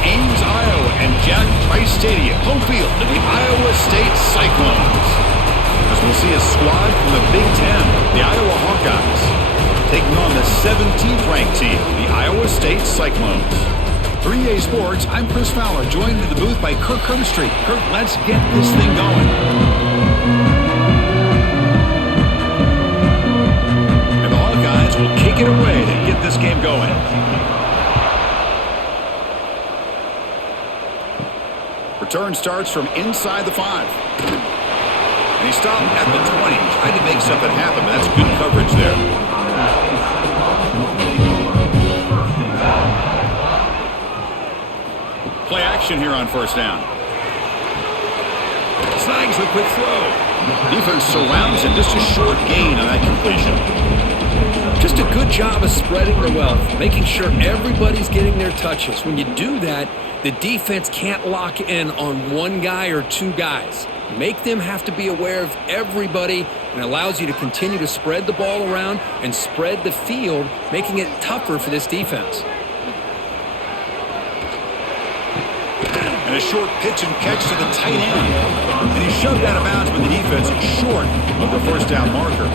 Ames, Iowa, and Jack Trice Stadium, home field of the Iowa State Cyclones. As we'll see a squad from the Big Ten, the Iowa Hawkeyes, taking on the 17th ranked team, the Iowa State Cyclones. 3A Sports, I'm Chris Fowler, joined in the booth by Kirk Herbstreit. Kirk, let's get this thing going. And the Hawkeyes will kick it away to get this game going. Return starts from inside the 5. And he stopped at the 20. Tried to make something happen, but that's good coverage there. Play action here on first down. Snags the quick throw. Defense surrounds him. Just a short gain on that completion. Just a good job of spreading the wealth, making sure everybody's getting their touches. When you do that, the defense can't lock in on one guy or two guys. Make them have to be aware of everybody, and allows you to continue to spread the ball around and spread the field, making it tougher for this defense. And a short pitch and catch to the tight end. And he shoved out of bounds with the defense short of the first down marker.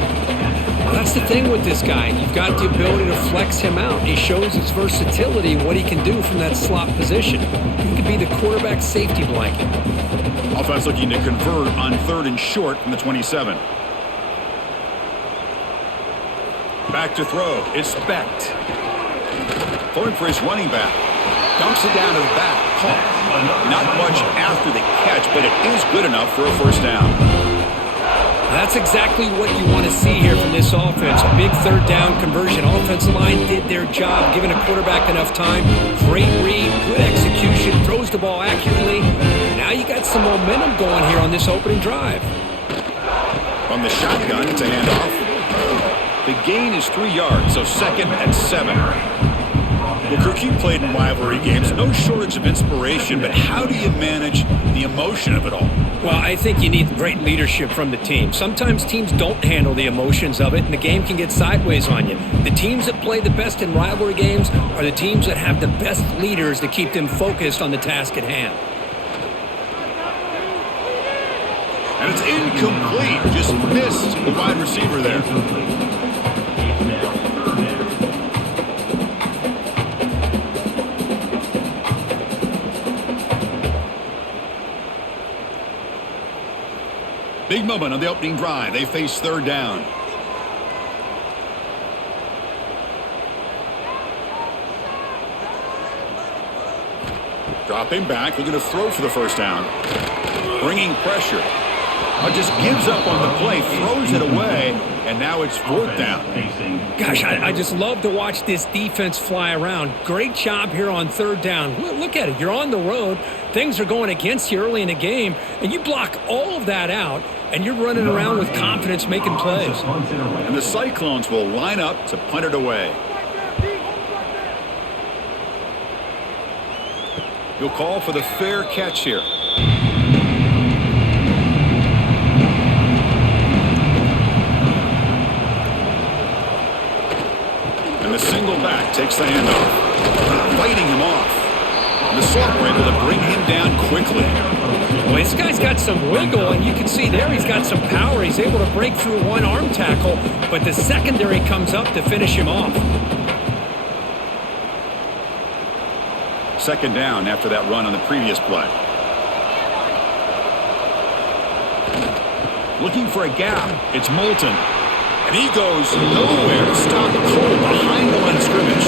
Well, that's the thing with this guy. You've got the ability to flex him out. He shows his versatility, what he can do from that slot position. He could be the quarterback's safety blanket. Offense looking to convert on 3rd and short from the 27. Back to throw. It's Specht. Throwing for his running back. Dumps it down to the back. Caught. Not much after the catch, but it is good enough for a first down. That's exactly what you want to see here from this offense. A big 3rd down conversion. Offensive line did their job, giving a quarterback enough time. Great read, good execution, throws the ball accurately. Now you got some momentum going here on this opening drive. From the shotgun, it's a handoff. The gain is 3 yards, so 2nd and 7. Well, Kirk, you played in rivalry games. No shortage of inspiration, but how do you manage the emotion of it all? Well, I think you need great leadership from the team. Sometimes teams don't handle the emotions of it, and the game can get sideways on you. The teams that play the best in rivalry games are the teams that have the best leaders to keep them focused on the task at hand. And it's incomplete. Just missed the wide receiver there. Big moment on the opening drive. They face 3rd down. Dropping back, looking to throw for the first down. Bringing pressure. Just gives up on the play, throws it away, and now it's 4th down. Gosh, I just love to watch this defense fly around. Great job here on 3rd down. Look at it. You're on the road. Things are going against you early in the game, and you block all of that out, and you're running around with confidence making plays. And the Cyclones will line up to punt it away. He'll call for the fair catch here. And the single back takes the handoff. Fighting him off. And the slot were able to bring him down quickly. Well, this guy's got some wiggle, and you can see there he's got some power. He's able to break through one arm tackle, but the secondary comes up to finish him off. 2nd down after that run on the previous play. Looking for a gap. It's Moulton. And he goes nowhere to stop Cole behind the line of scrimmage.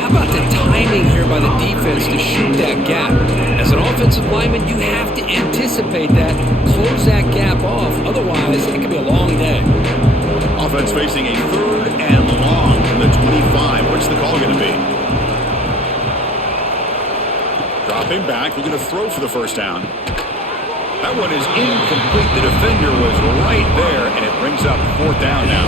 How about the timing here by the defense to shoot that gap? As an offensive lineman, you have to anticipate that, close that gap off. Otherwise, it could be a long day. Offense facing a 3rd and long from the 25. What's the call going to be? Dropping back, looking to throw for the first down. That one is incomplete. The defender was right there, and it brings up 4th down now.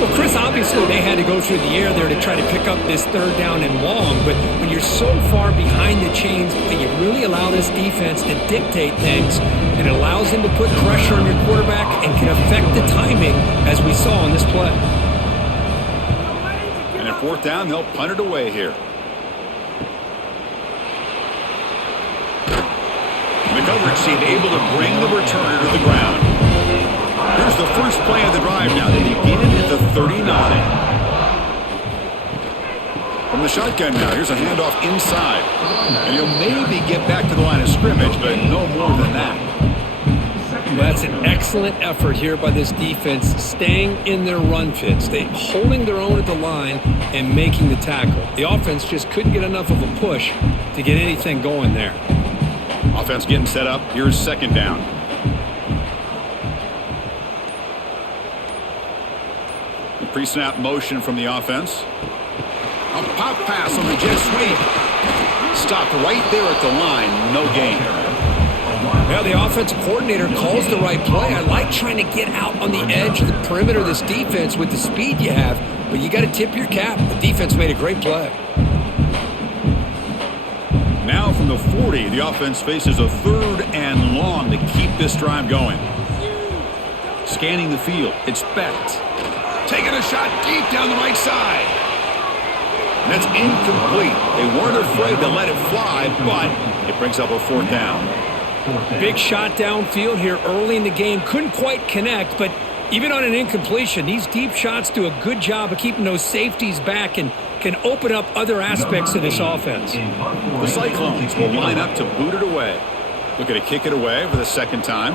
Well, Chris, obviously they had to go through the air there to try to pick up this 3rd down and long, but when you're so far behind the chains, you really allow this defense to dictate things, and it allows them to put pressure on your quarterback and can affect the timing, as we saw on this play. And at 4th down, they'll punt it away here. The coverage team able to bring the returner to the ground. Here's the first play of the drive now. They begin at the 39. From the shotgun now, here's a handoff inside. And he'll maybe get back to the line of scrimmage, but no more than that. Well, that's an excellent effort here by this defense, staying in their run fits. They holding their own at the line and making the tackle. The offense just couldn't get enough of a push to get anything going there. Offense getting set up. Here's second down. The pre-snap motion from the offense. A pop pass on the jet sweep. Stopped right there at the line. No gain. Well, the offensive coordinator calls the right play. I like trying to get out on the edge of the perimeter of this defense with the speed you have, but you got to tip your cap. The defense made a great play. Now from the 40, the offense faces a third and long to keep this drive going. Scanning the field, it's Becht. Taking a shot deep down the right side. And that's incomplete. They weren't afraid to let it fly, but it brings up a fourth down. Big shot downfield here early in the game. Couldn't quite connect, but even on an incompletion, these deep shots do a good job of keeping those safeties back and can open up other aspects of this offense. The Cyclones will line up to boot it away. Looking to kick it away for the second time.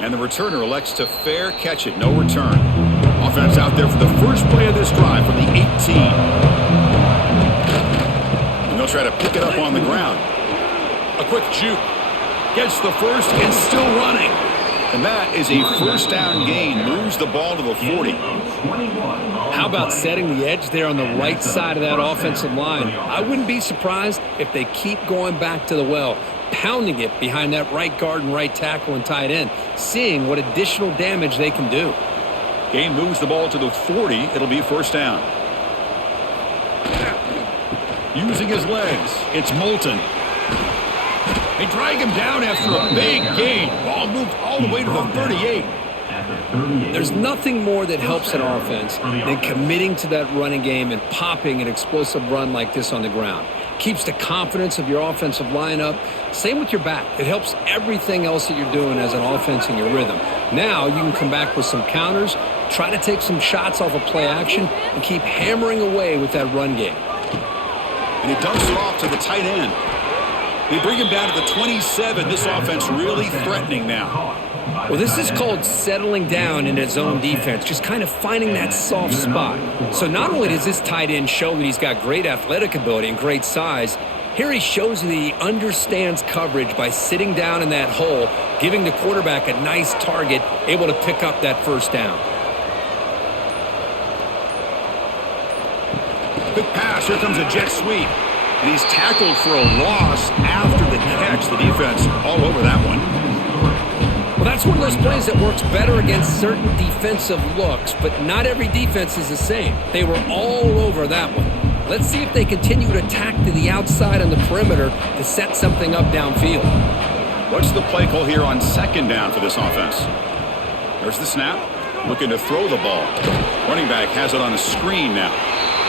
And the returner elects to fair catch it. No return. Offense out there for the first play of this drive from the 18. And they'll try to pick it up on the ground. A quick juke. Gets the first and still running. And that is a first down gain. Moves the ball to the 40. How about setting the edge there on the right side of that offensive line? I wouldn't be surprised if they keep going back to the well, pounding it behind that right guard and right tackle and tight end, seeing what additional damage they can do. Gain moves the ball to the 40. It'll be first down. Using his legs, it's Moulton. They drag him down after a big gain. Ball moved all the way to the 38. There's nothing more that helps an offense than committing to that running game and popping an explosive run like this on the ground. Keeps the confidence of your offensive line up. Same with your back. It helps everything else that you're doing as an offense in your rhythm. Now you can come back with some counters, try to take some shots off of play action, and keep hammering away with that run game. And he dumps it off to the tight end. They bring him down to the 27. This offense really threatening now. Well, this is called settling down in his zone defense, just kind of finding that soft spot. So not only does this tight end show that he's got great athletic ability and great size, here he shows that he understands coverage by sitting down in that hole, giving the quarterback a nice target, able to pick up that first down. Quick pass. Here comes a jet sweep. And he's tackled for a loss after the catch. The defense all over that one. Well, that's one of those plays that works better against certain defensive looks, but not every defense is the same. They were all over that one. Let's see if they continue to attack to the outside on the perimeter to set something up downfield. What's the play call here on second down for this offense? There's the snap. Looking to throw the ball. Running back has it on a screen now.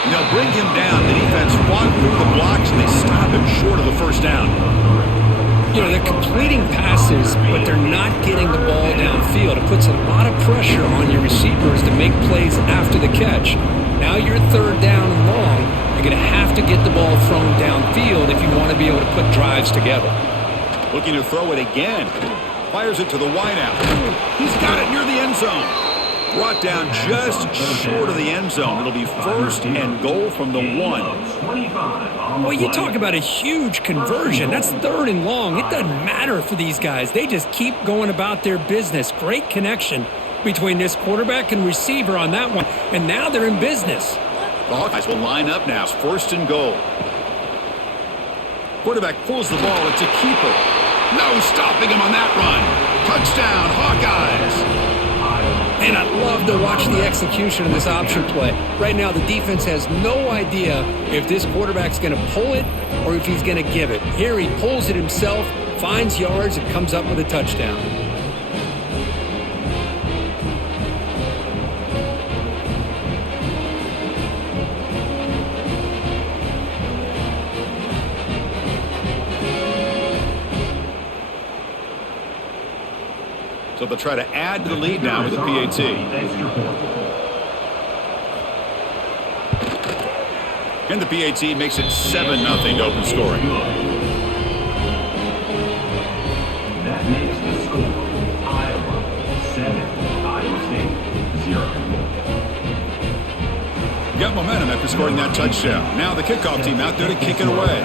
And they'll bring him down. The defense fought through the blocks, and they stop him short of the first down. You know, they're completing passes, but they're not getting the ball downfield. It puts a lot of pressure on your receivers to make plays after the catch. Now you're third down and long. You're going to have to get the ball thrown downfield if you want to be able to put drives together. Looking to throw it again. Fires it to the wideout. He's got it near the end zone. Brought down just short of the end zone. It'll be first and goal from the 1. Well, you talk about a huge conversion. That's third and long. It doesn't matter for these guys. They just keep going about their business. Great connection between this quarterback and receiver on that one. And now they're in business. The Hawkeyes will line up now. It's first and goal. Quarterback pulls the ball. It's a keeper. No stopping him on that run. Touchdown, Hawkeyes. And I love to watch the execution of this option play. Right now, the defense has no idea if this quarterback's going to pull it or if he's going to give it. Here he pulls it himself, finds yards, and comes up with a touchdown. So they'll try to add to the lead now with the PAT. And the PAT makes it 7-0 to open scoring. That makes the score Iowa 7, Iowa State 0. Got momentum after scoring that touchdown. Now the kickoff team out there to kick it away.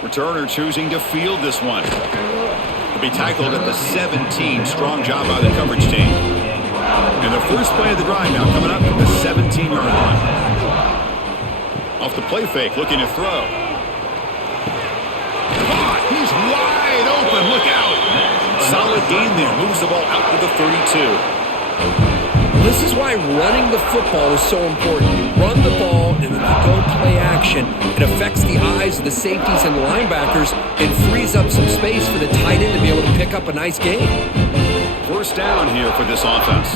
Returner choosing to field this one. To be tackled at the 17. Strong job by the coverage team. And the first play of the drive now coming up from the 17-yard line. Off the play fake, looking to throw. Caught! He's wide open. Look out! Solid gain there. Moves the ball out to the 32. This is why running the football is so important. You run the ball and then you go play action. It affects the eyes of the safeties and the linebackers and frees up some space for the tight end to be able to pick up a nice gain. First down here for this offense.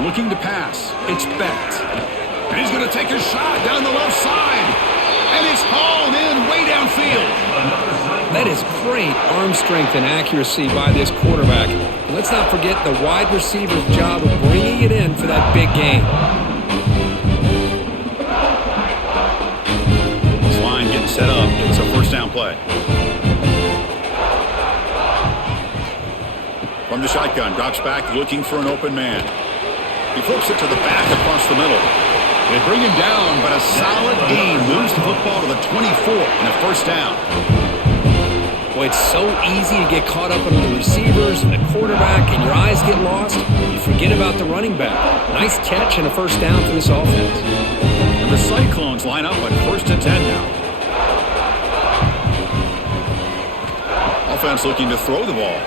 Looking to pass. It's Becht. And he's going to take a shot down the left side. And it's hauled in way downfield. That is great arm strength and accuracy by this quarterback. And let's not forget the wide receiver's job of bringing it in for that big gain. This line getting set up. It's a first down play. From the shotgun, drops back looking for an open man. He flips it to the back across the middle. They bring him down, but a solid gain moves the football to the 24 and a first down. Boy, it's so easy to get caught up on the receivers and the quarterback, and your eyes get lost. You forget about the running back. Nice catch and a first down for this offense. And the Cyclones line up on 1st and 10 now. Offense looking to throw the ball.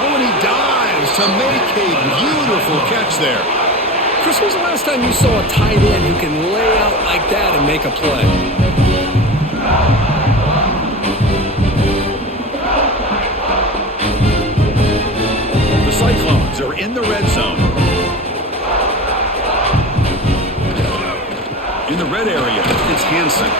Oh, and he dives to make a beautiful catch there. Chris, when was the last time you saw a tight end who can lay out like that and make a play? The Cyclones are in the red zone. In the red area, it's Hansen.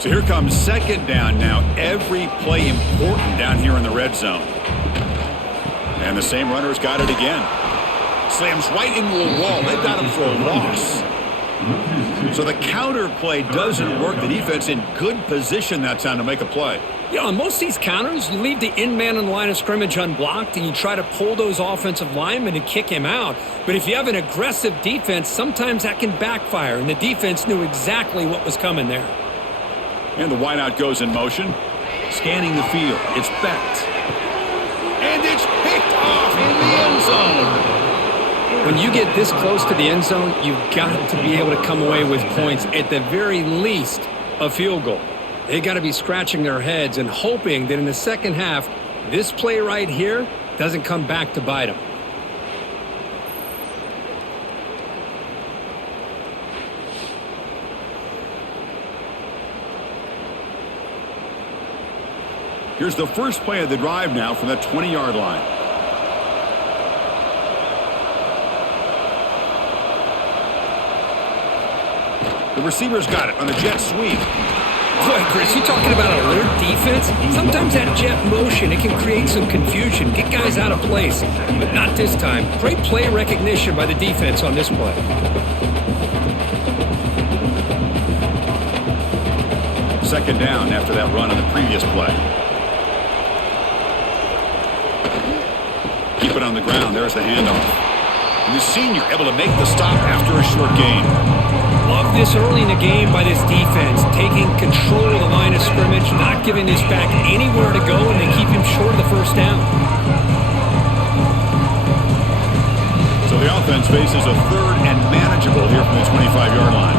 So here comes second down now. Every play important down here in the red zone. And the same runner's got it again. Slams right into a wall. They've got him for a loss. So the counter play doesn't work. The defense in good position that time to make a play. Yeah, on most of these counters, you leave the in-man in the line of scrimmage unblocked and you try to pull those offensive linemen and kick him out. But if you have an aggressive defense, sometimes that can backfire, and the defense knew exactly what was coming there. And the wideout goes in motion. Scanning the field. It's Becht. And it's picked off in the end zone. When you get this close to the end zone, you've got to be able to come away with points, at the very least, a field goal. They got to be scratching their heads and hoping that in the second half, this play right here doesn't come back to bite them. Here's the first play of the drive now from the 20-yard line. The receiver's got it on a jet sweep. Boy, Chris, you talking about alert defense? Sometimes that jet motion, it can create some confusion, get guys out of place. But not this time. Great play recognition by the defense on this play. Second down after that run on the previous play. Keep it on the ground. There's the handoff. And the senior able to make the stop after a short gain. Love this early in the game by this defense, taking control of the line of scrimmage, not giving this back anywhere to go, and they keep him short of the first down. So the offense faces a third and manageable here from the 25-yard line.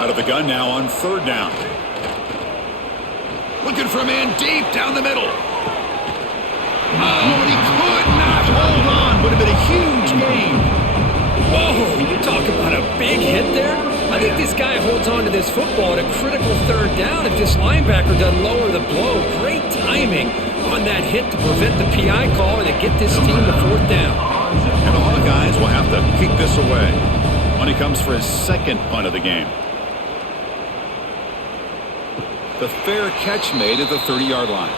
Out of the gun now on third down. Looking for a man deep down the middle. Oh, and he could not hold on. Would have been a huge gain. Whoa, you talk about a big hit there. I think this guy holds on to this football at a critical third down if this linebacker doesn't lower the blow. Great timing on that hit to prevent the PI call and to get this team to fourth down. And the Hawkeyes will have to kick this away when he comes for his second punt of the game. The fair catch made at the 30-yard line.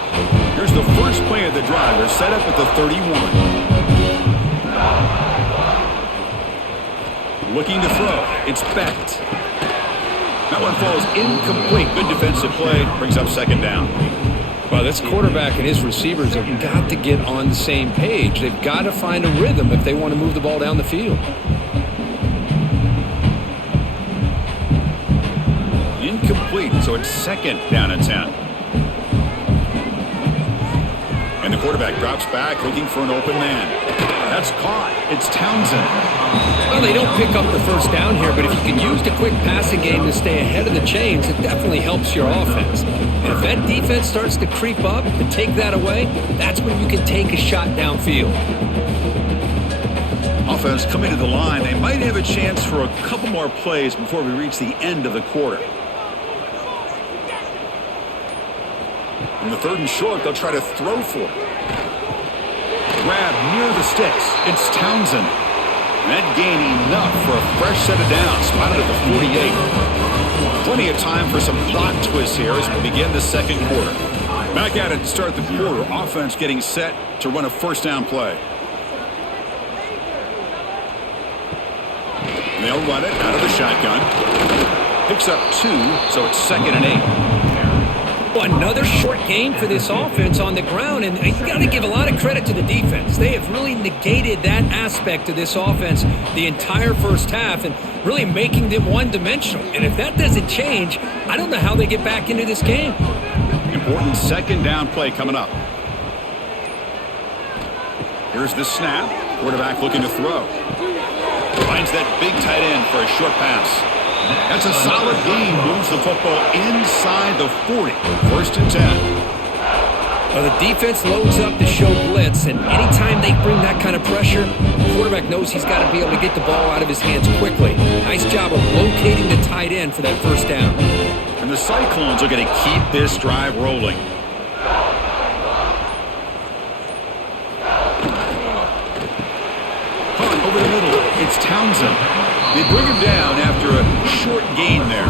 Here's the first play of the drive. They're set up at the 31. Looking to throw. It's Becht. That one falls incomplete. Good defensive play. Brings up second down. Well, this quarterback and his receivers have got to get on the same page. They've got to find a rhythm if they want to move the ball down the field. Incomplete, so it's second down and 10. And the quarterback drops back looking for an open man. That's caught. It's Townsend. Well, they don't pick up the first down here, but if you can use the quick passing game to stay ahead of the chains, it definitely helps your offense. And if that defense starts to creep up and take that away, that's when you can take a shot downfield. Offense coming to the line. They might have a chance for a couple more plays before we reach the end of the quarter. In the third and short, they'll try to throw for it. Grab near the sticks. It's Townsend. That gain enough for a fresh set of downs. Spotted at the 48. Plenty of time for some plot twists here as we begin the second quarter. Back at it to start the quarter. Offense getting set to run a first down play. And they'll run it out of the shotgun. Picks up 2, so it's second and 8. Well, another short game for this offense on the ground, and you got to give a lot of credit to the defense. They have really negated that aspect of this offense the entire first half and really making them one-dimensional. And if that doesn't change, I don't know how they get back into this game. Important second down play coming up. Here's the snap. Quarterback looking to throw. Finds that big tight end for a short pass. That's a solid gain. Moves the football inside the 40. First and 10. Well, the defense loads up to show blitz, and anytime they bring that kind of pressure, the quarterback knows he's got to be able to get the ball out of his hands quickly. Nice job of locating the tight end for that first down. And the Cyclones are going to keep this drive rolling. Punt over the middle. It's Townsend. They bring him down after a short gain there.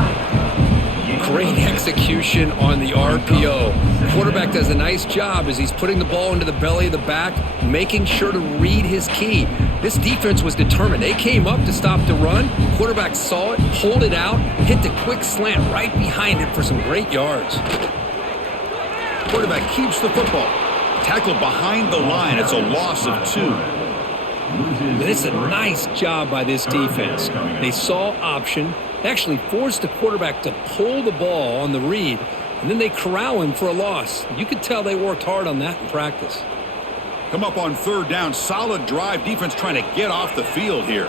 Great execution on the RPO. The quarterback does a nice job as he's putting the ball into the belly of the back, making sure to read his key. This defense was determined. They came up to stop the run. Quarterback saw it, pulled it out, hit the quick slant right behind it for some great yards. Quarterback keeps the football. Tackle behind the line. It's a loss of 2. But it's a nice job by this defense. They saw option, actually forced the quarterback to pull the ball on the read, and then they corral him for a loss. You could tell they worked hard on that in practice. Come up on third down. Solid drive. Defense trying to get off the field here.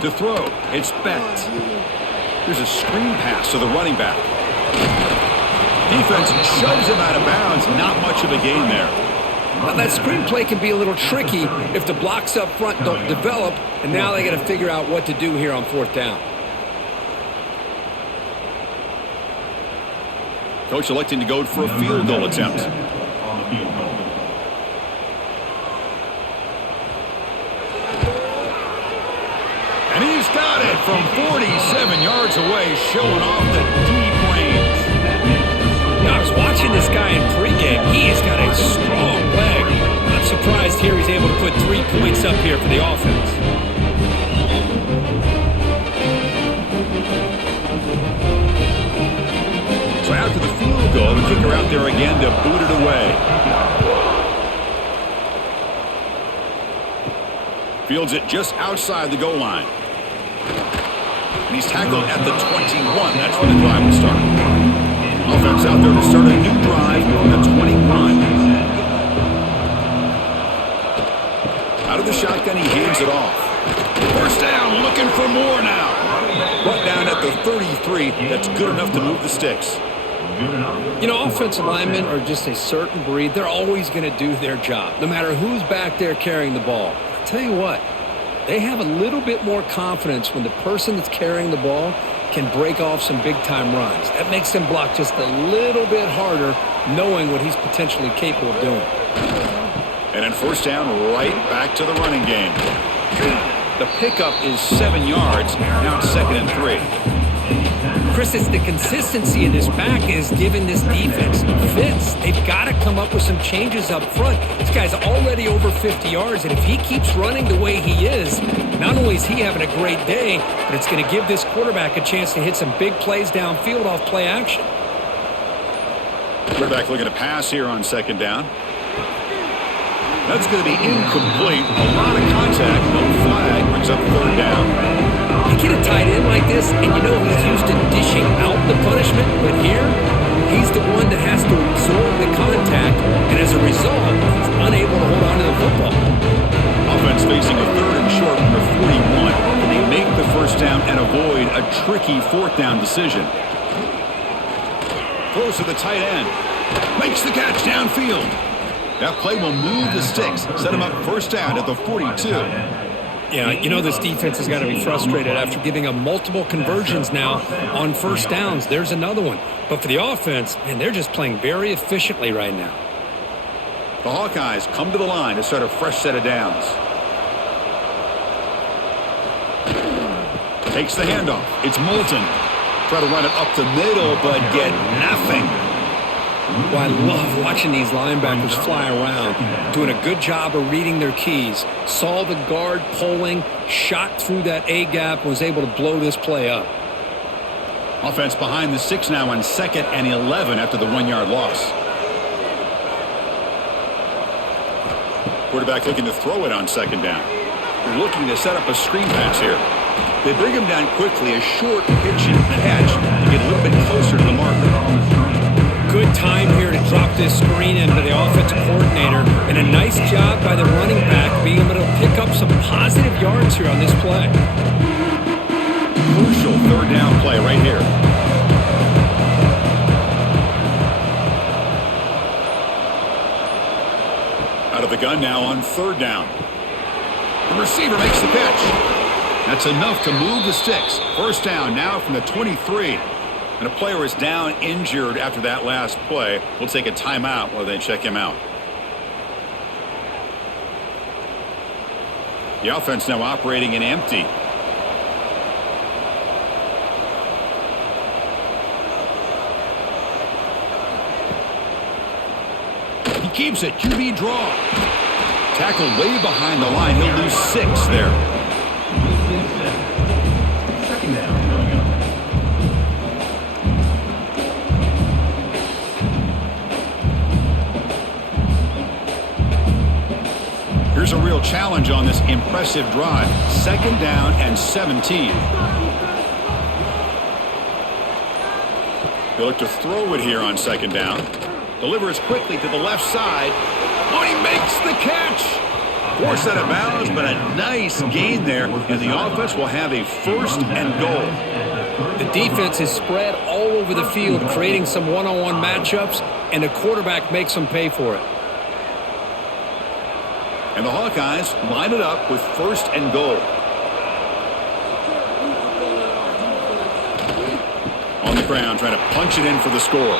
To throw, it's Becht. Here's a screen pass to the running back. Defense shoves him out of bounds. Not much of a gain there. Now that screen play can be a little tricky if the blocks up front don't develop, and now they got to figure out what to do here on fourth down. Coach electing to go for a field goal attempt. And he's got it from 47 yards away, showing off the deep range. Now, I was watching this guy in pregame. He has got a strong leg. Not surprised here he's able to put 3 points up here for the offense. So after the field goal, the kicker out there again to boot it away. Fields it just outside the goal line. And he's tackled at the 21. That's where the drive will start. Offense out there to start a new drive on the 21. Out of the shotgun, he hands it off. First down, looking for more now. Brought down at the 33. That's good enough to move the sticks. You know, offensive linemen are just a certain breed. They're always going to do their job, no matter who's back there carrying the ball. I tell you what, They have a little bit more confidence when the person that's carrying the ball can break off some big-time runs. That makes them block just a little bit harder, knowing what he's potentially capable of doing. And then first down, right back to the running game. The pickup is 7 yards. Now it's 2nd and 3. Chris, it's the consistency in this back is giving this defense fits. They've got to come up with some changes up front. This guy's already over 50 yards, and if he keeps running the way he is, not only is he having a great day, but it's going to give this quarterback a chance to hit some big plays downfield off play action. Quarterback looking to pass here on 2nd down. That's going to be incomplete. A lot of contact. No flag. Brings up 3rd down. You get a tight end like this, and you know he's used to dishing out the punishment, but here, he's the one that has to absorb the contact, and as a result, he's unable to hold on to the football. Offense facing a 3rd and short from the 41. Can they make the first down and avoid a tricky 4th down decision? Throws to the tight end. Makes the catch downfield. That play will move the sticks, set him up first down at the 42. Yeah, you know this defense has got to be frustrated after giving up multiple conversions now on first downs. There's another one. But for the offense, man, they're just playing very efficiently right now. The Hawkeyes come to the line to start a fresh set of downs. Takes the handoff. It's Moulton. Try to run it up the middle, but get nothing. Well, I love watching these linebackers fly around, doing a good job of reading their keys. Saw the guard pulling, shot through that A-gap, was able to blow this play up. Offense behind the 6 now on 2nd and 11 after the 1-yard loss. Quarterback looking to throw it on 2nd down. Looking to set up a screen pass here. They bring him down quickly, a short pitch and catch to get a little bit closer to the marker. Good time here to drop this screen into the offensive coordinator, and a nice job by the running back being able to pick up some positive yards here on this play. Crucial 3rd down play right here. Out of the gun now on 3rd down. The receiver makes the catch. That's enough to move the sticks. First down now from the 23. And a player is down injured after that last play. We'll take a timeout while they check him out. The offense now operating in empty. He keeps it. QB draw. Tackle way behind the line. He'll lose 6 there. Here's a real challenge on this impressive drive. 2nd down and 17. They look to throw it here on 2nd down. Delivers quickly to the left side. Oh, he makes the catch. Forced out of bounds, but a nice gain there. And the offense will have a 1st and goal. The defense is spread all over the field, creating some one-on-one matchups, and the quarterback makes them pay for it. And the Hawkeyes line it up with 1st and goal. On the ground, trying to punch it in for the score.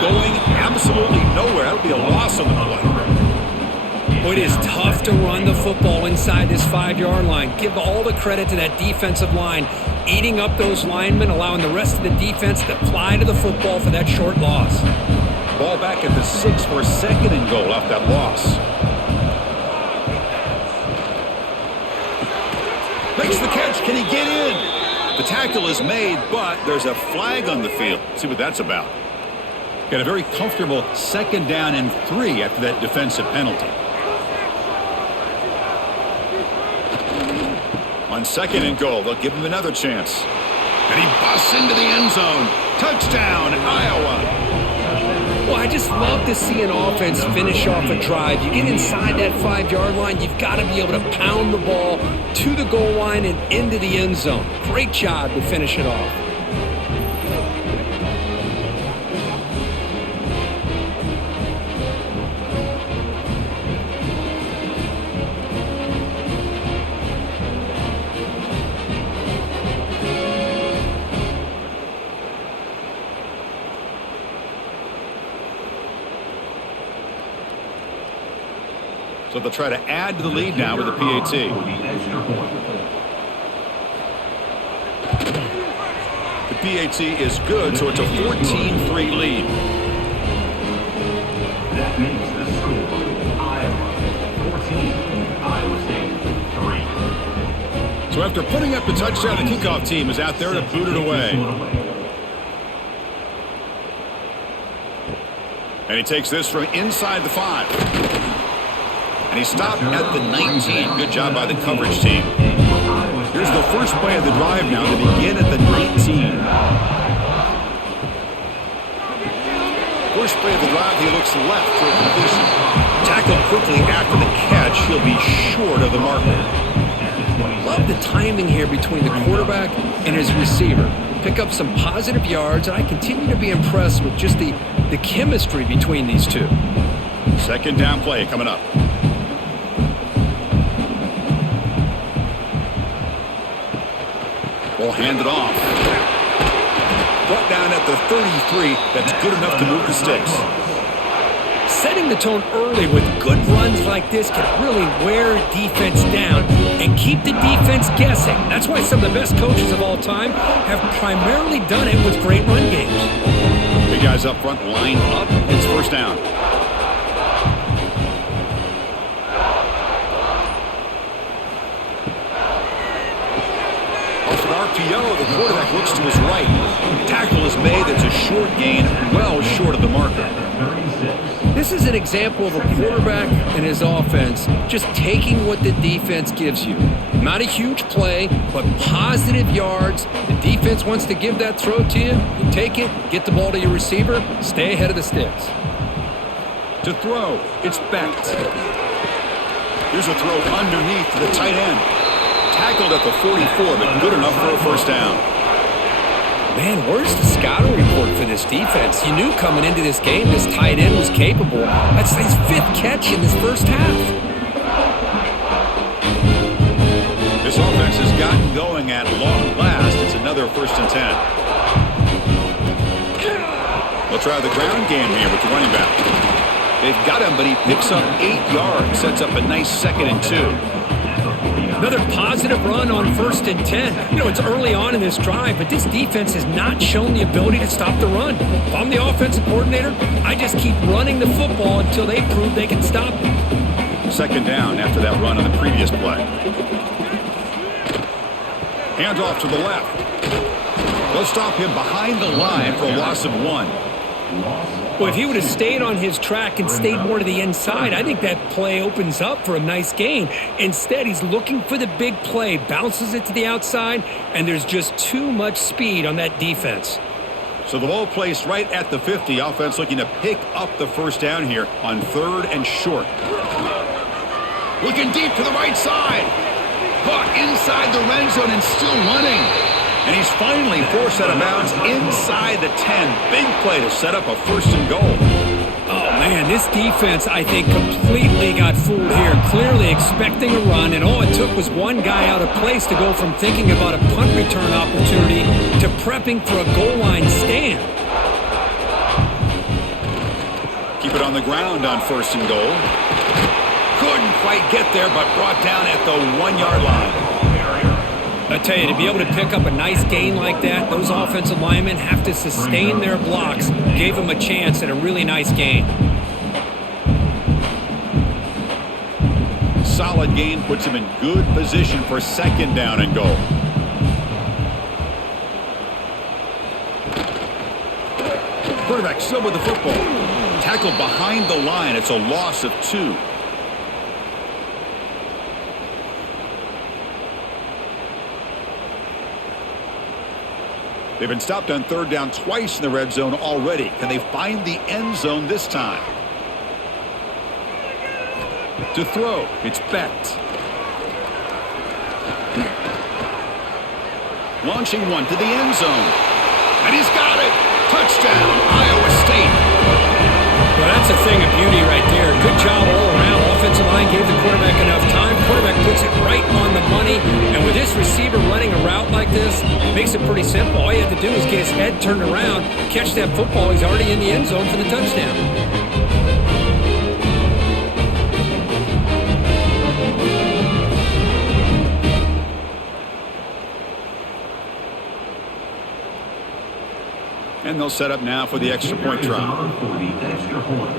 Going absolutely nowhere. That would be a loss on the play. Well, it is tough to run the football inside this 5-yard line. Give all the credit to that defensive line, eating up those linemen, allowing the rest of the defense to fly to the football for that short loss. Ball back at the 6 for 2nd and goal off that loss. Makes the catch. Can he get in? The tackle is made, but there's a flag on the field. See what that's about. Got a very comfortable 2nd down and 3 after that defensive penalty. On 2nd and goal, they'll give him another chance. And he busts into the end zone. Touchdown, Iowa. Well, I just love to see an offense finish off a drive. You get inside that 5-yard line, you've got to be able to pound the ball to the goal line and into the end zone. Great job to finish it off. So they'll try to add to the lead now with the PAT. For the extra point. The PAT is good, so it's a 14-3 lead. That makes the score Iowa 14, Iowa State 3. So after putting up the touchdown, the kickoff team is out there to boot it away. And he takes this from inside the 5. And he stopped at the 19. Good job by the coverage team. Here's the first play of the drive now to begin at the 19. First play of the drive, he looks left for a completion. Tackled quickly after the catch. He'll be short of the marker. Love the timing here between the quarterback and his receiver. Pick up some positive yards, and I continue to be impressed with just the chemistry between these two. Second down play coming up. Ball handed off. Brought down at the 33. That's good enough to move the sticks. Setting the tone early with good runs like this can really wear defense down and keep the defense guessing. That's why some of the best coaches of all time have primarily done it with great run games. Big guys up front line up. It's first down. Off an RPO, the quarterback looks to his right. Tackle is made. It's a short gain, well short of the marker. This is an example of a quarterback and his offense just taking what the defense gives you. Not a huge play, but positive yards. The defense wants to give that throw to you. You take it, get the ball to your receiver, stay ahead of the sticks. To throw, it's Becht. Here's a throw underneath to the tight end. Tackled at the 44, but good enough for a first down. Man, where's the scouting report for this defense? You knew coming into this game this tight end was capable. That's his 5th catch in this first half. This offense has gotten going at long last. It's another 1st and 10. They'll try the ground game here with the running back. They've got him, but he picks up 8 yards. Sets up a nice 2nd and 2. Another positive run on 1st and 10. You know, it's early on in this drive, but this defense has not shown the ability to stop the run. If I'm the offensive coordinator, I just keep running the football until they prove they can stop it. 2nd down after that run on the previous play. Hands off to the left. They'll stop him behind the line for a loss of 1. Well, if he would have stayed on his track and stayed more to the inside, I think that play opens up for a nice gain. Instead, he's looking for the big play, bounces it to the outside, and there's just too much speed on that defense. So the ball placed right at the 50. Offense looking to pick up the first down here on 3rd and short. Looking deep to the right side. Caught inside the red zone and still running. And he's finally forced out of bounds inside the 10. Big play to set up a 1st and goal. Oh, man, this defense, I think, completely got fooled here. Clearly expecting a run, and all it took was one guy out of place to go from thinking about a punt return opportunity to prepping for a goal line stand. Keep it on the ground on 1st and goal. Couldn't quite get there, but brought down at the 1-yard line. I tell you, to be able to pick up a nice gain like that, those offensive linemen have to sustain their blocks. Gave them a chance at a really nice gain. Solid gain puts him in good position for 2nd down and goal. Quarterback still with the football. Tackled behind the line. It's a loss of 2. They've been stopped on 3rd down twice in the red zone already. Can they find the end zone this time? To throw, it's Becht. Launching one to the end zone. And he's got it! Touchdown, Iowa State! Well, that's a thing of beauty right there. Good job all around. Offensive line gave the quarterback enough time. Quarterback puts it right on the money. And with this receiver running a route like this, makes it pretty simple. All you have to do is get his head turned around, catch that football. He's already in the end zone for the touchdown. they'll set up now for the extra point try. For the extra point.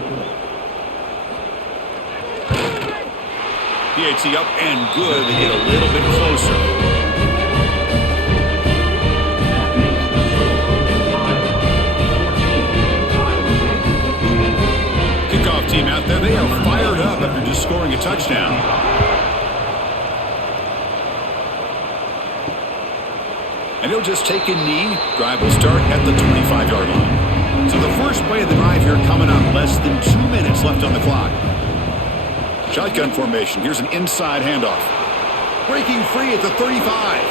PAT up and good. They get a little bit closer. Kickoff team out there. They are fired up after just scoring a touchdown. And he'll just take a knee. Drive will start at the 25-yard line. So the first play of the drive here coming up. Less than 2 minutes left on the clock. Shotgun formation. Here's an inside handoff. Breaking free at the 35.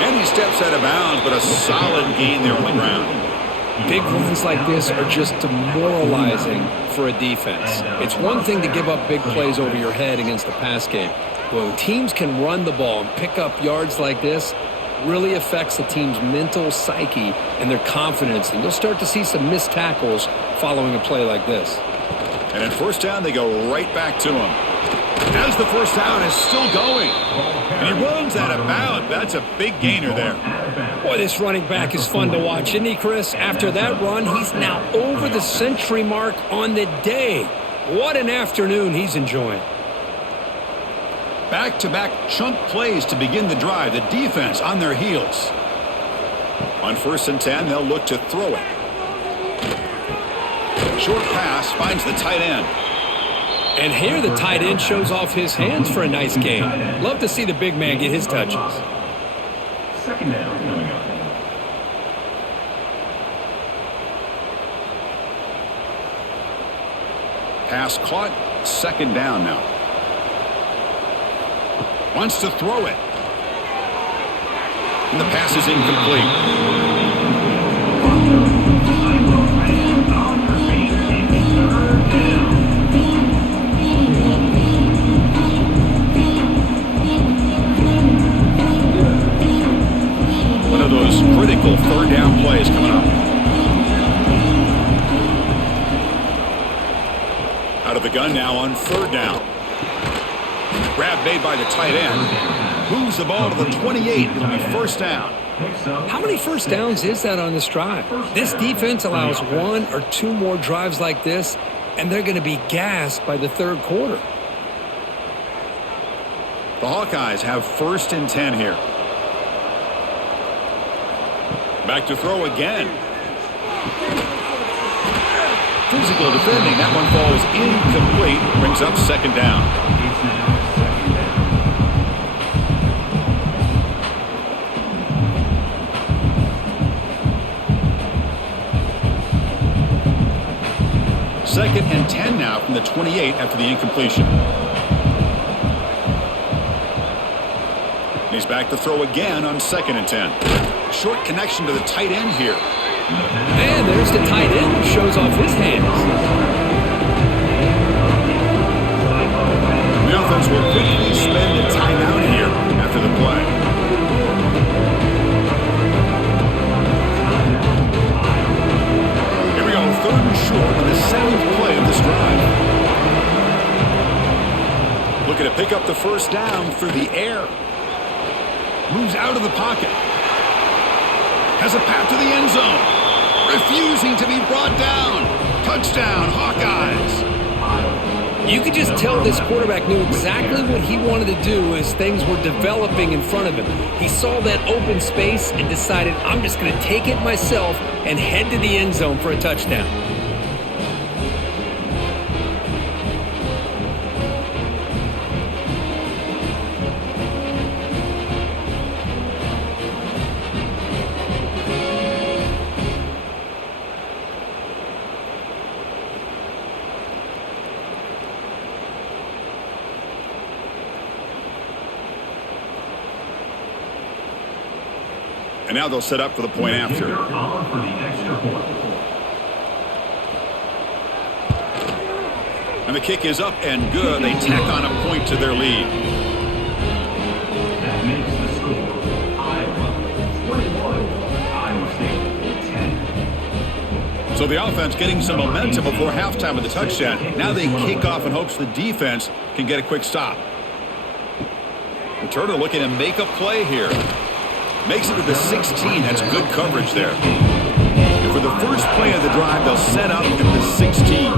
And he steps out of bounds, but a solid gain there on the ground. Big runs like this are just demoralizing for a defense. It's one thing to give up big plays over your head against the pass game. But when teams can run the ball and pick up yards like this, really affects the team's mental psyche and their confidence. And you'll start to see some missed tackles following a play like this. And at first down, they go right back to him. As the first down is still going. And he runs out of bounds. That's a big gainer there. Boy, this running back is fun to watch, isn't he, Chris? After that run, he's now over the century mark on the day. What an afternoon he's enjoying. Back-to-back chunk plays to begin the drive. The defense on their heels. On 1st and 10, they'll look to throw it. Short pass finds the tight end. And here the tight end shows off his hands for a nice gain. Love to see the big man get his touches. Second down coming up. Pass caught. 2nd down now. Wants to throw it. And the pass is incomplete. One of those critical 3rd down plays coming up. Out of the gun now on 3rd down. Grab made by the tight end. Moves the ball to the 28. It'll be 1st down. How many first downs is that on this drive? This defense allows 1 or 2 more drives like this, and they're going to be gassed by the 3rd quarter. The Hawkeyes have 1st and 10 here. Back to throw again. Physical defending. That one falls incomplete. Brings up 2nd down. Second and 10 now from the 28 after the incompletion. And he's back to throw again on 2nd and 10. Short connection to the tight end here. And there's the tight end who shows off his hands. The offense will quickly spend a timeout here after the play. Here we go, 3rd and short on the 7th play of this drive. Looking to pick up the 1st down through the air. Moves out of the pocket. Has a path to the end zone. Refusing to be brought down. Touchdown, Hawkeyes. You could just tell this quarterback knew exactly what he wanted to do as things were developing in front of him. He saw that open space and decided, I'm just going to take it myself and head to the end zone for a touchdown. And now they'll set up for the point after. On for the extra point. And the kick is up and good. They tack on a point to their lead. That makes the score Iowa 21, Iowa State 10. So the offense getting some momentum before halftime with the touchdown. Now they kick off in hopes the defense can get a quick stop. Turner looking to make a play here. Makes it to the 16. That's good coverage there. For the first play of the drive, they'll set up at the 16.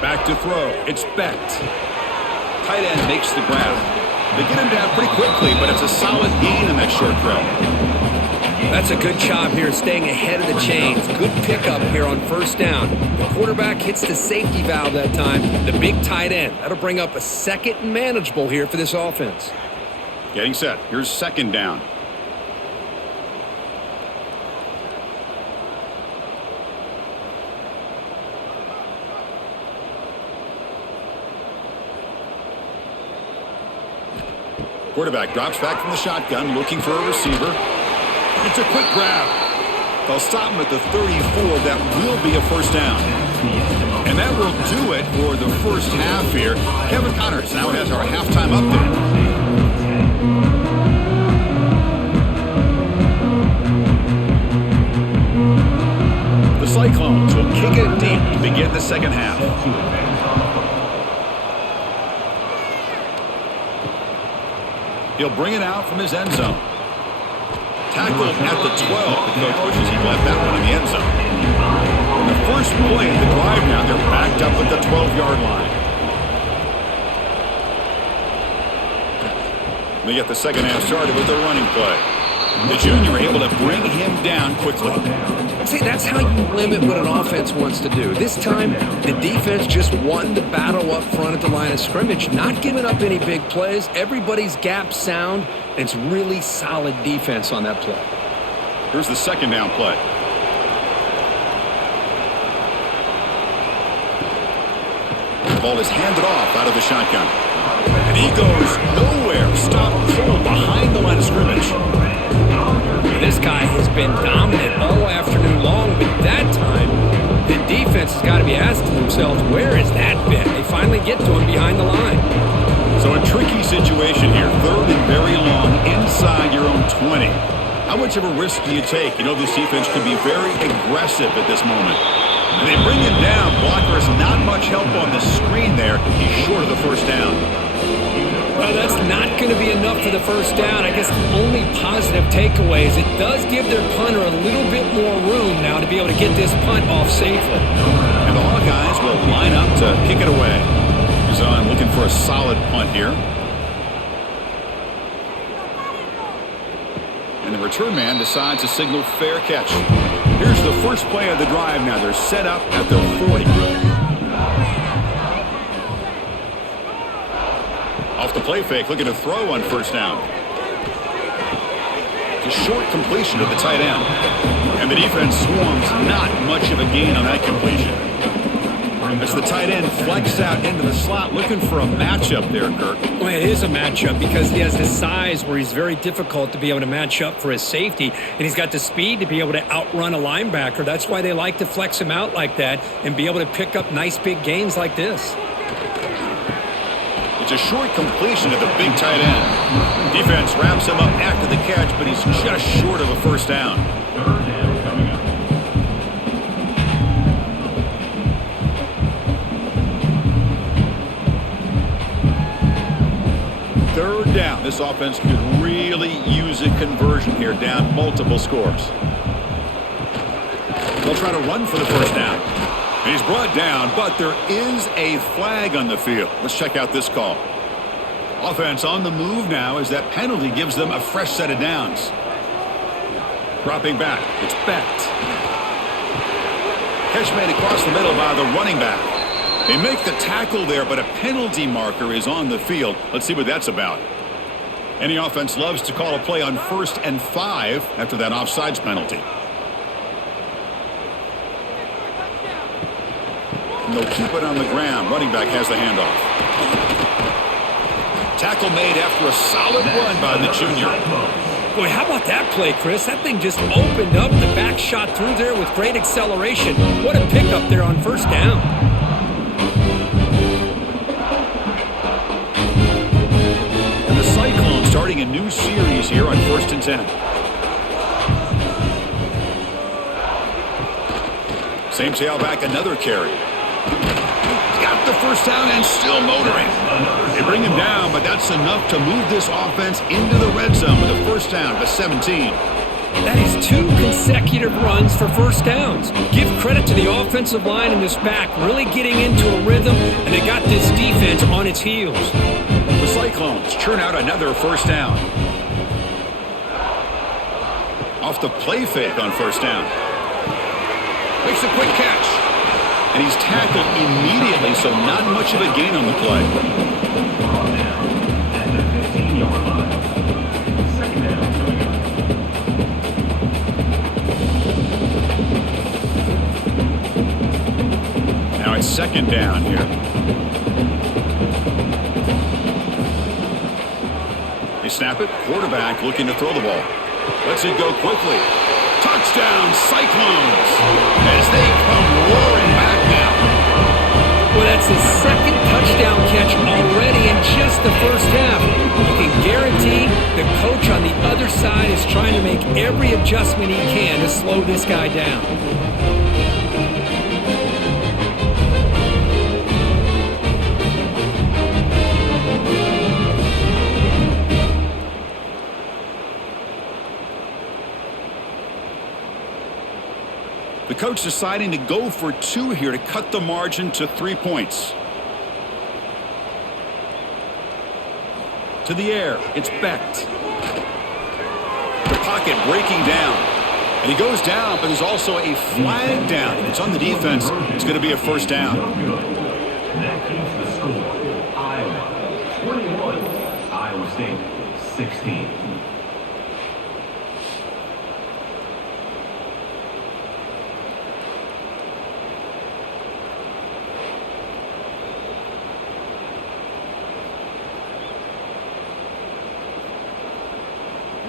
Back to throw. It's Becht. Tight end makes the grab. They get him down pretty quickly, but it's a solid gain in that short throw. That's a good job here, staying ahead of the chains. Good pickup here on first down. The quarterback hits the safety valve that time. The big tight end. That'll bring up a second and manageable here for this offense. Getting set. Here's second down. Quarterback drops back from the shotgun, looking for a receiver. It's a quick grab. They'll stop him at the 34. That will be a first down. And that will do it for the first half here. Kevin Connors now has our halftime update. The Cyclones will kick it deep to begin the second half. He'll bring it out from his end zone. Tackled at the 12. The coach wishes he left that one in the end zone. And the first play of the drive now, they're backed up at the 12-yard line. They get the second half started with the running play. The junior able to bring him down quickly. See, that's how you limit what an offense wants to do. This time, the defense just won the battle up front at the line of scrimmage, not giving up any big plays. Everybody's gap sound, and it's really solid defense on that play. Here's the second down play. The ball is handed off out of the shotgun. And he goes nowhere. Stop cold behind the line of scrimmage. This guy has been dominant all afternoon long, but that time, the defense has got to be asking themselves, where has that been? They finally get to him behind the line. So a tricky situation here. Third and very long inside your own 20. How much of a risk do you take? You know this defense could be very aggressive at this moment. And they bring him down. Blocker has not much help on the screen there. He's short of the first down. Well, that's not going to be enough for the first down. I guess the only positive takeaway is it does give their punter a little bit more room now to be able to get this punt off safely. And the Hawkeyes will line up to kick it away. He's on looking for a solid punt here. And the return man decides to signal fair catch. Here's the first play of the drive now. They're set up at the 40. Off the play fake, looking to throw on first down. It's a short completion to the tight end. And the defense swarms, not much of a gain on that completion. As the tight end flexes out into the slot, looking for a matchup there, Kirk. Well, it is a matchup because he has the size where he's very difficult to be able to match up for his safety, and he's got the speed to be able to outrun a linebacker. That's why they like to flex him out like that and be able to pick up nice big gains like this. It's a short completion to the big tight end. Defense wraps him up after the catch, but he's just short of a first down. Third down. This offense could really use a conversion here, down multiple scores. They'll try to run for the first down. He's brought down, but there is a flag on the field. Let's check out this call. Offense on the move now as that penalty gives them a fresh set of downs. Dropping back, it's Becht. Catch made across the middle by the running back. They make the tackle there, but a penalty marker is on the field. Let's see what that's about. Any offense loves to call a play on 1st and 5 after that offsides penalty. And they'll keep it on the ground. Running back has the handoff. Tackle made after a solid run by the junior. Boy, how about that play, Chris? That thing just opened up. The back shot through there with great acceleration. What a pickup there on first down. And the Cyclones starting a new series here on 1st and 10. Same tailback, another carry. He's got the first down and still motoring. They bring him down, but that's enough to move this offense into the red zone with a first down to 17. That is 2 consecutive runs for first downs. Give credit to the offensive line and this back really getting into a rhythm, and they got this defense on its heels. The Cyclones churn out another first down. Off the play fake on first down. Makes a quick catch. And he's tackled immediately, so not much of a gain on the play. At the 15-yard line. Second down. Now it's second down here. They snap it. Quarterback looking to throw the ball. Lets it go quickly. Touchdown, Cyclones! As they come roaring back now. Well, that's his second touchdown catch already in just the first half. You can guarantee the coach on the other side is trying to make every adjustment he can to slow this guy down. The coach deciding to go for 2 here to cut the margin to 3 points. To the air, it's Becht. The pocket breaking down. And he goes down, but there's also a flag down. If it's on the defense, it's going to be a first down. That keeps the score. Iowa 21, Iowa State 16.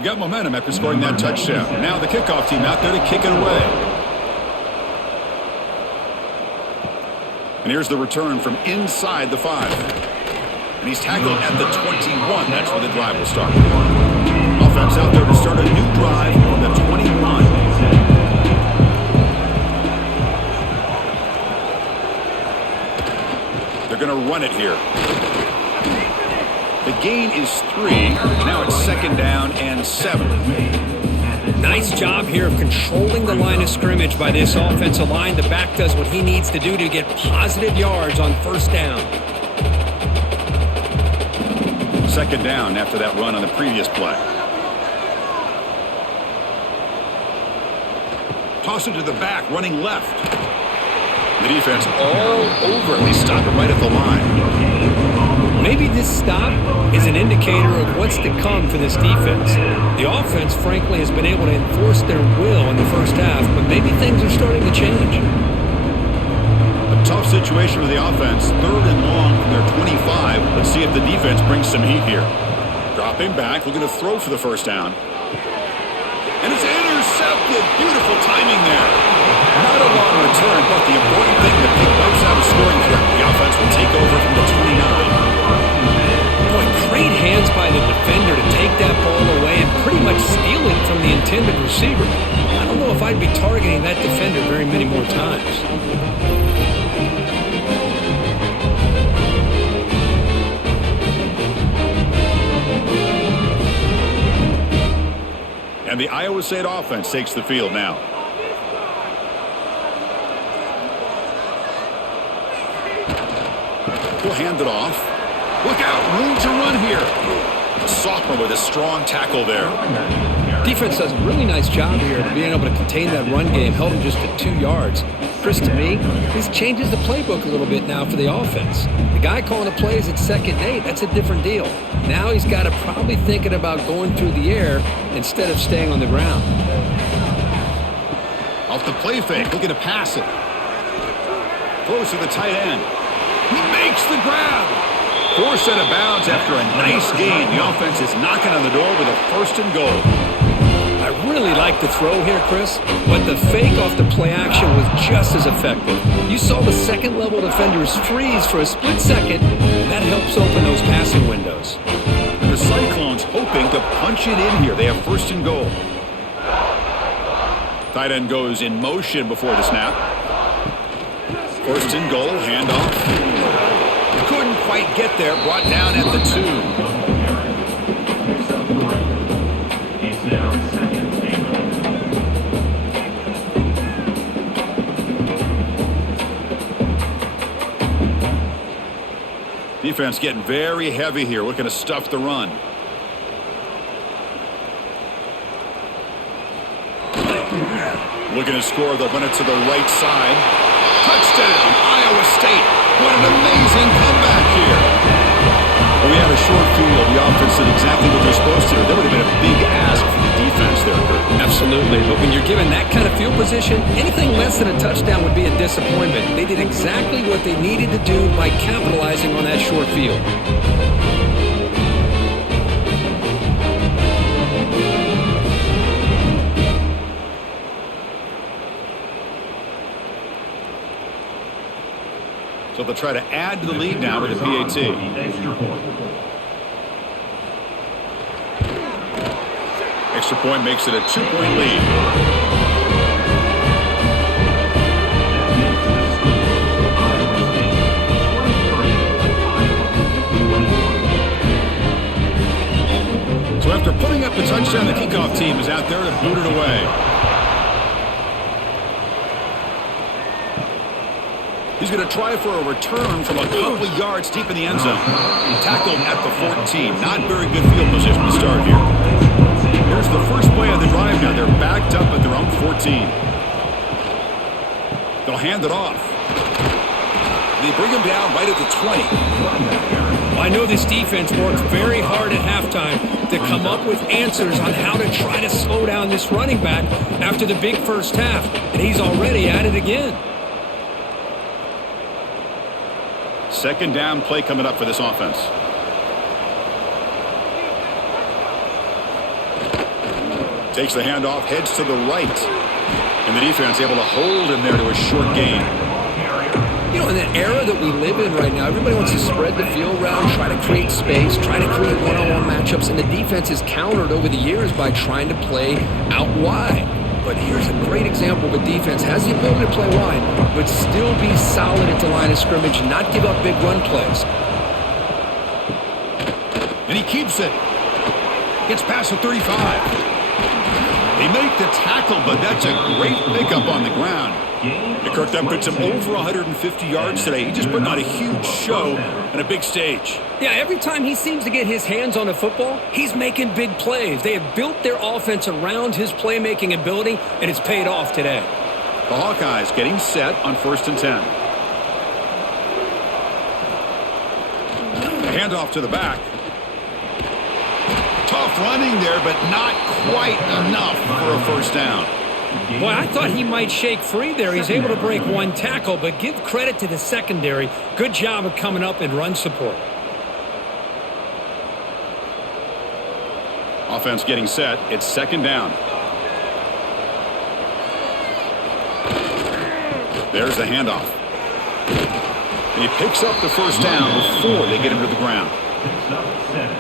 Got momentum after scoring that touchdown. Now the kickoff team out there to kick it away. And here's the return from inside the 5. And he's tackled at the 21. That's where the drive will start. Offense out there to start a new drive from the 21. They're going to run it here. The gain is 3. Now it's second down and 7. Nice job here of controlling the line of scrimmage by this offensive line. The back does what he needs to do to get positive yards on first down. Second down after that run on the previous play. Toss it to the back, running left. The defense all over. They stop it right at the line. Maybe this stop is an indicator of what's to come for this defense. The offense, frankly, has been able to enforce their will in the first half, but maybe things are starting to change. A tough situation for the offense. 3rd and long from their 25. Let's see if the defense brings some heat here. Dropping back, looking to throw for the first down. And it's intercepted. Beautiful timing there. Not a long return, but the important thing to pick wipes out a scoring threat. The offense will take over from the 29. Boy, great hands by the defender to take that ball away and pretty much steal it from the intended receiver. I don't know if I'd be targeting that defender very many more times. And the Iowa State offense takes the field now. He'll hand it off. Look out, room to run here. A sophomore with a strong tackle there. Defense does a really nice job here of being able to contain that run game, held him just at 2 yards. Chris, to me, this changes the playbook a little bit now for the offense. The guy calling the plays at 2nd and 8, that's a different deal. Now he's got to probably thinking about going through the air instead of staying on the ground. Off the play fake, looking to pass it. Throws to the tight end. He makes the grab. Forced out of bounds after a nice gain. The offense is knocking on the door with a 1st and goal. I really like the throw here, Chris, but the fake off the play action was just as effective. You saw the second-level defenders freeze for a split second, and that helps open those passing windows. And the Cyclones hoping to punch it in here. They have 1st and goal. Tight end goes in motion before the snap. 1st and goal, handoff. quite get there. Brought down at the 2. It's now second and Defense getting very heavy here, looking to stuff the run. Looking to score, they'll run it to the right side. Touchdown, Iowa State. What an amazing comeback here. Well, we had a short field. The offense did exactly what they're supposed to do. That would have been a big ask for the defense there, Kurt. Absolutely, but when you're given that kind of field position, anything less than a touchdown would be a disappointment. They did exactly what they needed to do by capitalizing on that short field. So they'll try to add to the lead now with the PAT. extra point. Extra point makes it a 2-point lead. So after putting up the touchdown, the kickoff team is out there to boot it away. He's going to try for a return from a couple of yards deep in the end zone. Tackled at the 14. Not very good field position to start here. Here's the first play of the drive now. They're backed up at their own 14. They'll hand it off. They bring him down right at the 20. I know this defense worked very hard at halftime to come up with answers on how to try to slow down this running back after the big first half, and he's already at it again. Second down play coming up for this offense. Takes the handoff, heads to the right. And the defense able to hold him there to a short gain. You know, in the era that we live in right now, everybody wants to spread the field around, try to create space, try to create one-on-one matchups, and the defense is countered over the years by trying to play out wide. But here's a great example of a defense has the ability to play wide, but still be solid at the line of scrimmage and not give up big run plays. And he keeps it. Gets past the 35. They make the tackle, but that's a great pickup on the ground. Kirk, that puts him over 150 yards today. He just put on a huge show on a big stage. Yeah, every time he seems to get his hands on a football, he's making big plays. They have built their offense around his playmaking ability, and it's paid off today. The Hawkeyes getting set on 1st and 10. Handoff to the back. Tough running there, but not quite enough for a first down. Boy, I thought he might shake free there. He's able to break one tackle, but give credit to the secondary. Good job of coming up and run support. Offense getting set. It's second down. There's the handoff. And he picks up the first down before they get him to the ground.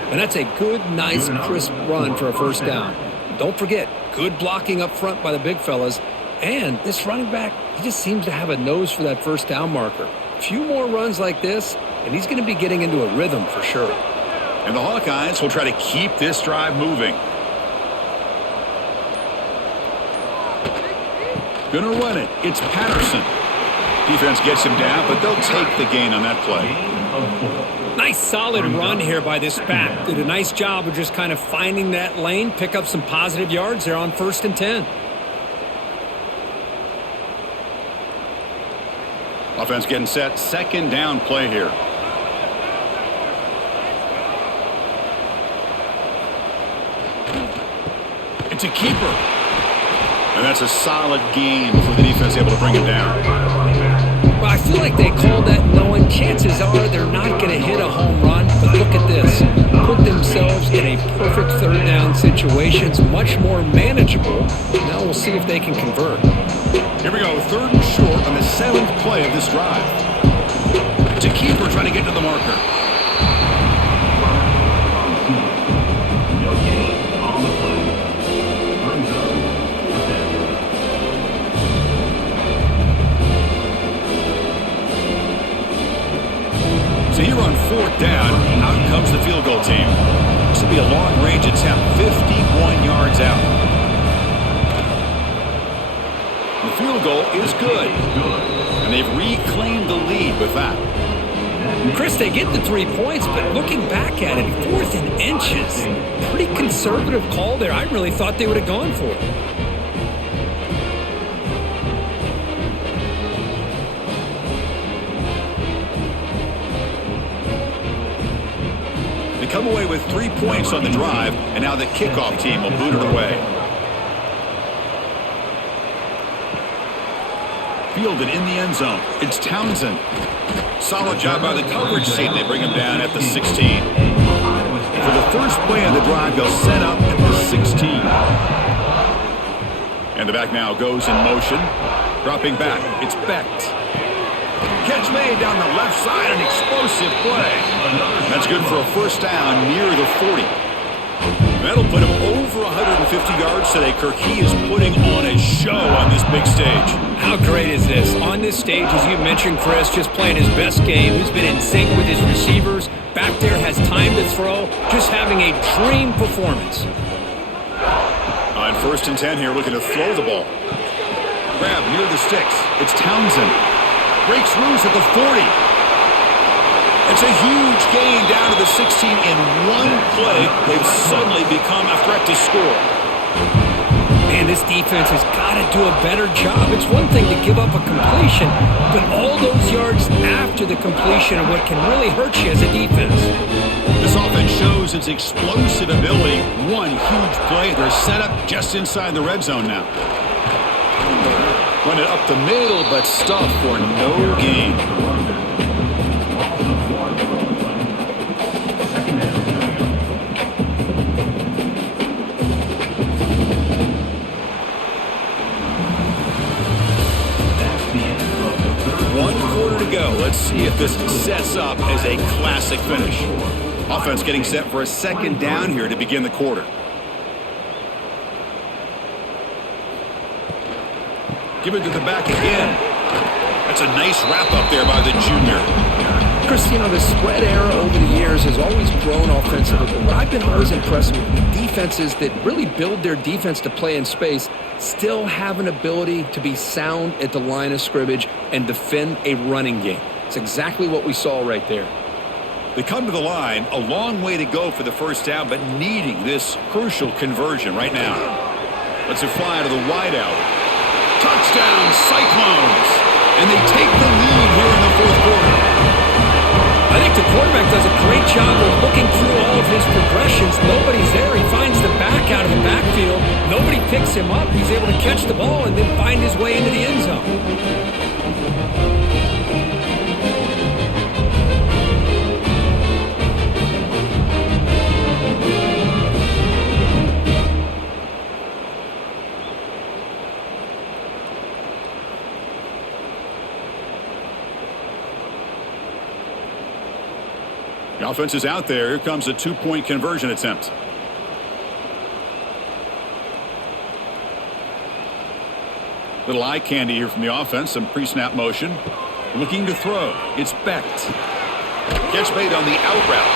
And that's a good, nice, crisp run for a first down. Don't forget, good blocking up front by the big fellas. And this running back, he just seems to have a nose for that first down marker. A few more runs like this, and he's going to be getting into a rhythm for sure. And the Hawkeyes will try to keep this drive moving. Gonna run it. It's Patterson. Defense gets him down, but they'll take the gain on that play. Nice solid run here by this back. Did a nice job of just kind of finding that lane, pick up some positive yards there on 1st and 10. Offense getting set. Second down play here. It's a keeper. And that's a solid gain for the defense able to bring him down. Well, I feel like they called that knowing chances are they're not going to hit a home run. But look at this. Put themselves in a perfect third down situation. It's much more manageable. Now we'll see if they can convert. Here we go. 3rd and short on the 7th play of this drive. It's a keeper trying to get to the marker. No gain on the play. Brings up 10. So here on 4th down. Out comes the field goal team. This will be a long-range attempt, 51 yards out. The field goal is good. And they've reclaimed the lead with that. Chris, they get the 3 points, but looking back at it, 4th and inches. Pretty conservative call there. I really thought they would have gone for it. They come away with 3 points on the drive, and now the kickoff team will boot it away. Fielded in the end zone. It's Townsend. Solid job by the coverage team. They bring him down at the 16. For the first play of the drive, they'll set up at the 16. And the back now goes in motion. Dropping back, it's Becht. Catch made down the left side, an explosive play. That's good for a first down near the 40. That'll put him over 150 yards today. Kirk, he is putting on a show on this big stage. How great is this? On this stage, as you mentioned, Chris, just playing his best game. He's been in sync with his receivers. Back there, has time to throw. Just having a dream performance. On 1st and 10 here, looking to throw the ball. Grab near the sticks. It's Townsend. Breaks loose at the 40. It's a huge gain down to the 16 in one play. They've suddenly become a threat to score. Man, this defense has got to do a better job. It's one thing to give up a completion, but all those yards after the completion are what can really hurt you as a defense. This offense shows its explosive ability. One huge play. They're set up just inside the red zone now. Run it up the middle, but stuffed for no gain. Let's see if this sets up as a classic finish. Offense getting set for a second down here to begin the quarter. Give it to the back again. That's a nice wrap up there by the junior. Chris, the spread era over the years has always grown offensively, but what I've been always impressed with the defenses that really build their defense to play in space still have an ability to be sound at the line of scrimmage and defend a running game. It's exactly what we saw right there. They come to the line, a long way to go for the first down, but needing this crucial conversion right now. Let's it fly to the wideout. Touchdown, Cyclones! And they take the lead here in the 4th quarter. I think the quarterback does a great job of looking through all of his progressions. Nobody's there. He finds the back out of the backfield. Nobody picks him up. He's able to catch the ball and then find his way into the end zone. The offense is out there. Here comes a 2-point conversion attempt. Little eye candy here from the offense. Some pre-snap motion. Looking to throw. It's Becht. Catch made on the out route.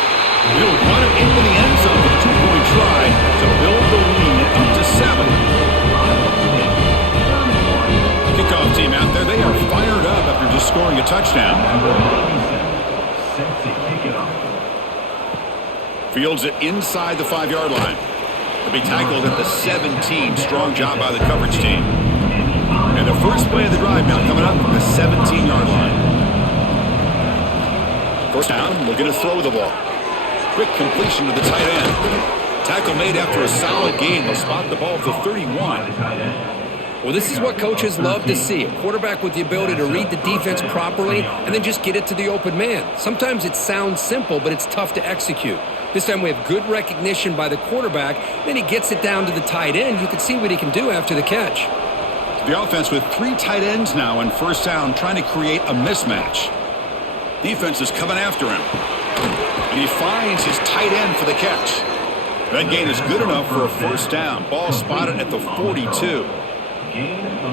He'll run it into the end zone with a 2-point try to build the lead up to 7. Kickoff team out there. They are fired up after just scoring a touchdown. Fields it inside the 5-yard line. He'll be tackled at the 17. Strong job by the coverage team. And the first play of the drive now coming up from the 17-yard line. First down, looking to throw the ball. Quick completion to the tight end. Tackle made after a solid gain. They'll spot the ball at the 31. Well, this is what coaches love to see. A quarterback with the ability to read the defense properly and then just get it to the open man. Sometimes it sounds simple, but it's tough to execute. This time we have good recognition by the quarterback. Then he gets it down to the tight end. You can see what he can do after the catch. The offense with 3 tight ends now on first down, trying to create a mismatch. Defense is coming after him. And he finds his tight end for the catch. That gain is good enough for a first down. Ball spotted at the 42.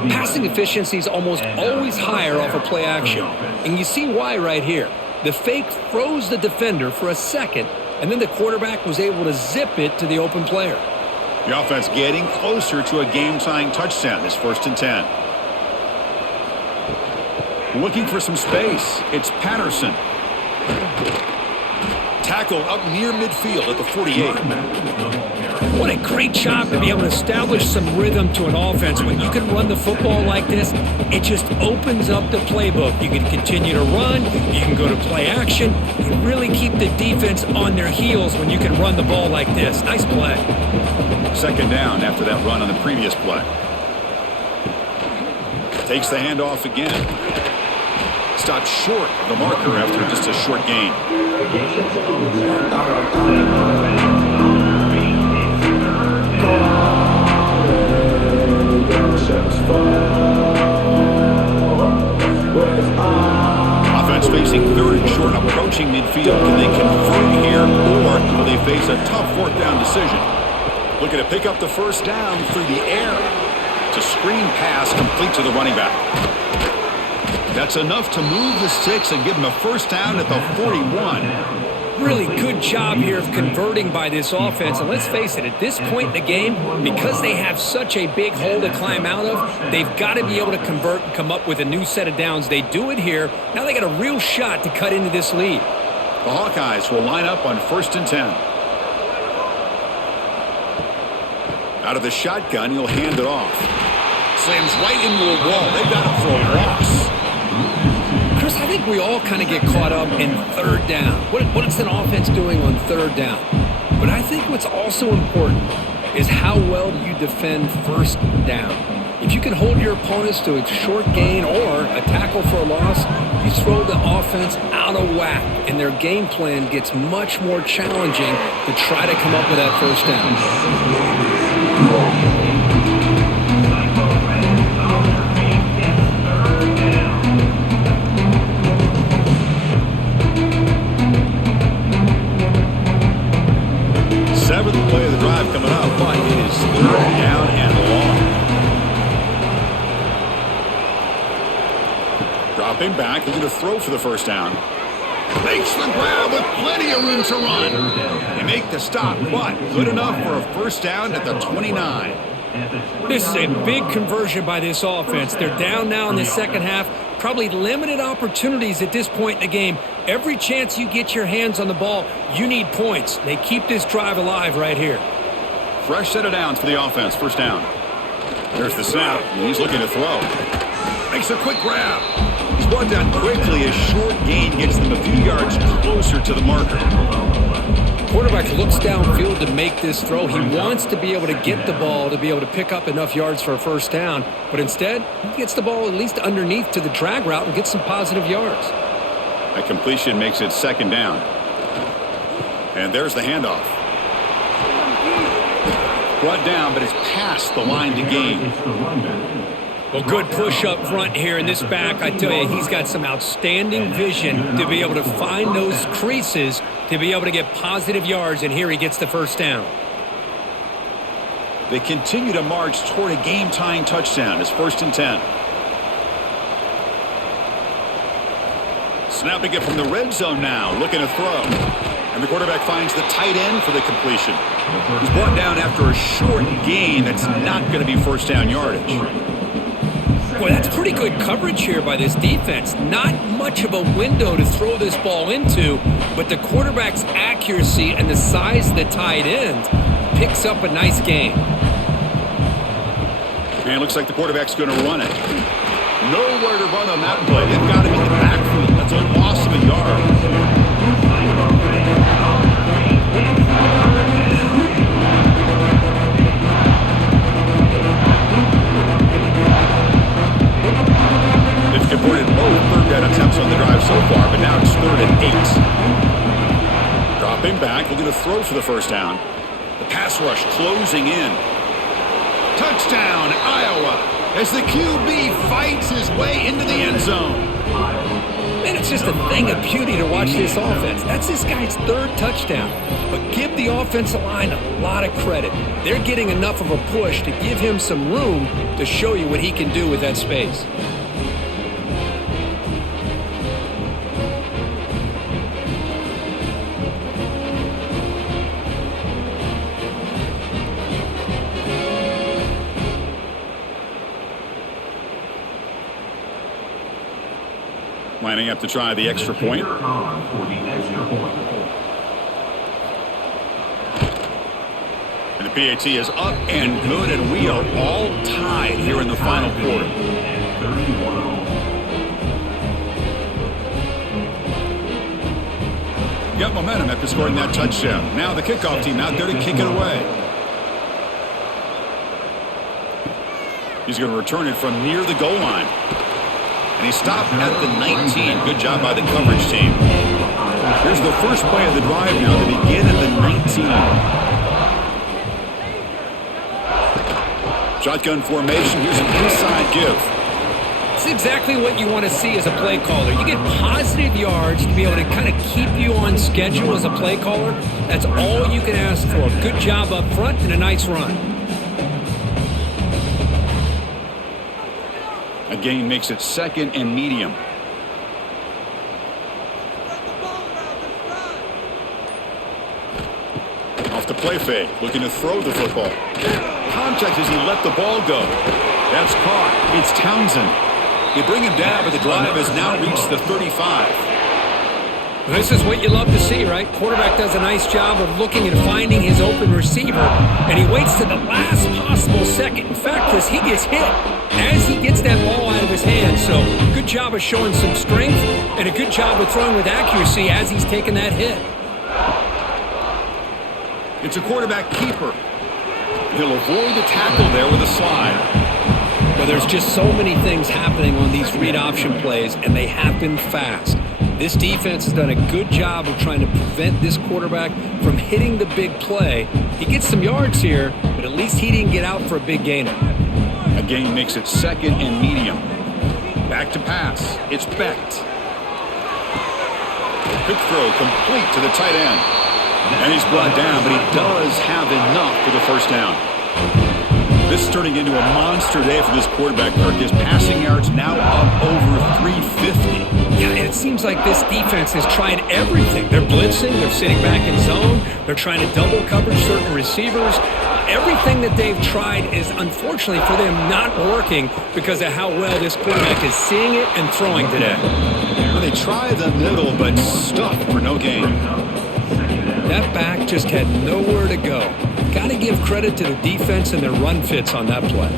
Passing efficiency is almost always higher off of play action. And you see why right here. The fake froze the defender for a second, and then the quarterback was able to zip it to the open player. The offense getting closer to a game-tying touchdown. It's 1st and 10. Looking for some space. It's Patterson. Tackle up near midfield at the 48. What a great job to be able to establish some rhythm to an offense. When you can run the football like this, it just opens up the playbook. You can continue to run. You can go to play action. You really keep the defense on their heels when you can run the ball like this. Nice play. 2nd down after that run on the previous play. Takes the handoff again. Stopped short of the marker after just a short gain. Offense facing 3rd and short, approaching midfield. Can they convert here, or will they face a tough 4th down decision? Looking to pick up the 1st down through the air. It's a screen pass complete to the running back. That's enough to move the sticks and give them a 1st down at the 41. Really good job here of converting by this offense. And let's face it, at this point in the game, because they have such a big hole to climb out of, they've got to be able to convert and come up with a new set of downs. They do it here. Now they got a real shot to cut into this lead. The Hawkeyes will line up on 1st and 10. Out of the shotgun, he'll hand it off. Slams right into a wall. They've got him for a loss. Chris, I think we all kind of get caught up in 3rd down. What is an offense doing on 3rd down? But I think what's also important is how well do you defend 1st down. If you can hold your opponents to a short gain or a tackle for a loss, you throw the offense out of whack, and their game plan gets much more challenging to try to come up with that 1st down. 7th play of the drive coming up, but it is 3rd down and long. Dropping back, looking to throw for the 1st down. Makes the grab with plenty of room to run. They make the stop, but good enough for a 1st down at the 29. This is a big conversion by this offense. They're down now in the 2nd half. Probably limited opportunities at this point in the game. Every chance you get your hands on the ball, you need points. They keep this drive alive right here. Fresh set of downs for the offense. 1st down. There's the snap, and he's looking to throw. Makes a quick grab. He's brought down quickly. A short gain gets them a few yards closer to the marker. Quarterback looks downfield to make this throw. He wants to be able to get the ball to be able to pick up enough yards for a 1st down. But instead, he gets the ball at least underneath to the drag route and gets some positive yards. That completion makes it 2nd down. And there's the handoff. Brought down, but it's past the line to gain. Well, good push up front here in this back. I tell you, he's got some outstanding vision to be able to find those creases to be able to get positive yards, and here he gets the 1st down. They continue to march toward a game-tying touchdown. It's 1st and 10. Snapping it from the red zone now, looking to throw. And the quarterback finds the tight end for the completion. He's brought down after a short gain that's not going to be 1st down yardage. Boy, that's pretty good coverage here by this defense. Not much of a window to throw this ball into, but the quarterback's accuracy and the size of the tight end picks up a nice gain. And it looks like the quarterback's going to run it. Nowhere to run on that play. They've got him in the backfield. That's a loss of a yard. Converted both 3rd down attempts on the drive so far, but now it's 3rd and 8. Dropping back, looking to throw for the 1st down. The pass rush closing in. Touchdown, Iowa, as the QB fights his way into the end zone. Man, it's just a thing of beauty to watch this offense. That's this guy's 3rd touchdown. But give the offensive line a lot of credit. They're getting enough of a push to give him some room to show you what he can do with that space. Lining up to try the extra point. Here on for the extra point. And the PAT is up and good, and we are all tied here in the final quarter. 31. Got momentum after scoring that touchdown. Now the kickoff team out there to kick it away. He's going to return it from near the goal line. And he stopped at the 19. Good job by the coverage team. Here's the first play of the drive now. They begin at the 19. Shotgun formation. Here's an inside give. It's exactly what you want to see as a play caller. You get positive yards to be able to kind of keep you on schedule as a play caller. That's all you can ask for. Good job up front and a nice run. A gain makes it second and medium. Off the play fake, looking to throw the football. Contact as he let the ball go. That's caught. It's Townsend. They bring him down, but the drive has now reached the 35. This is what you love to see, right? Quarterback does a nice job of looking and finding his open receiver, and he waits to the last possible second. In fact, Chris, he gets hit as he gets that ball out of his hand. So good job of showing some strength and a good job of throwing with accuracy as he's taking that hit. It's a quarterback keeper. He'll avoid the tackle there with a slide. Well, there's just so many things happening on these read option plays, and they happen fast. This defense has done a good job of trying to prevent this quarterback from hitting the big play. He gets some yards here, but at least he didn't get out for a big gainer. A gain makes it second and medium. Back to pass. It's Becht. Quick throw complete to the tight end. And he's brought down, but he does have enough for the first down. This is turning into a monster day for this quarterback, Kirk. His passing yards now up over 350. Yeah, and it seems like this defense has tried everything. They're blitzing, they're sitting back in zone, they're trying to double cover certain receivers. Everything that they've tried is, unfortunately for them, not working because of how well this quarterback is seeing it and throwing today. Well, they try the middle, but stuffed for no gain. That back just had nowhere to go. Got to give credit to the defense and their run fits on that play.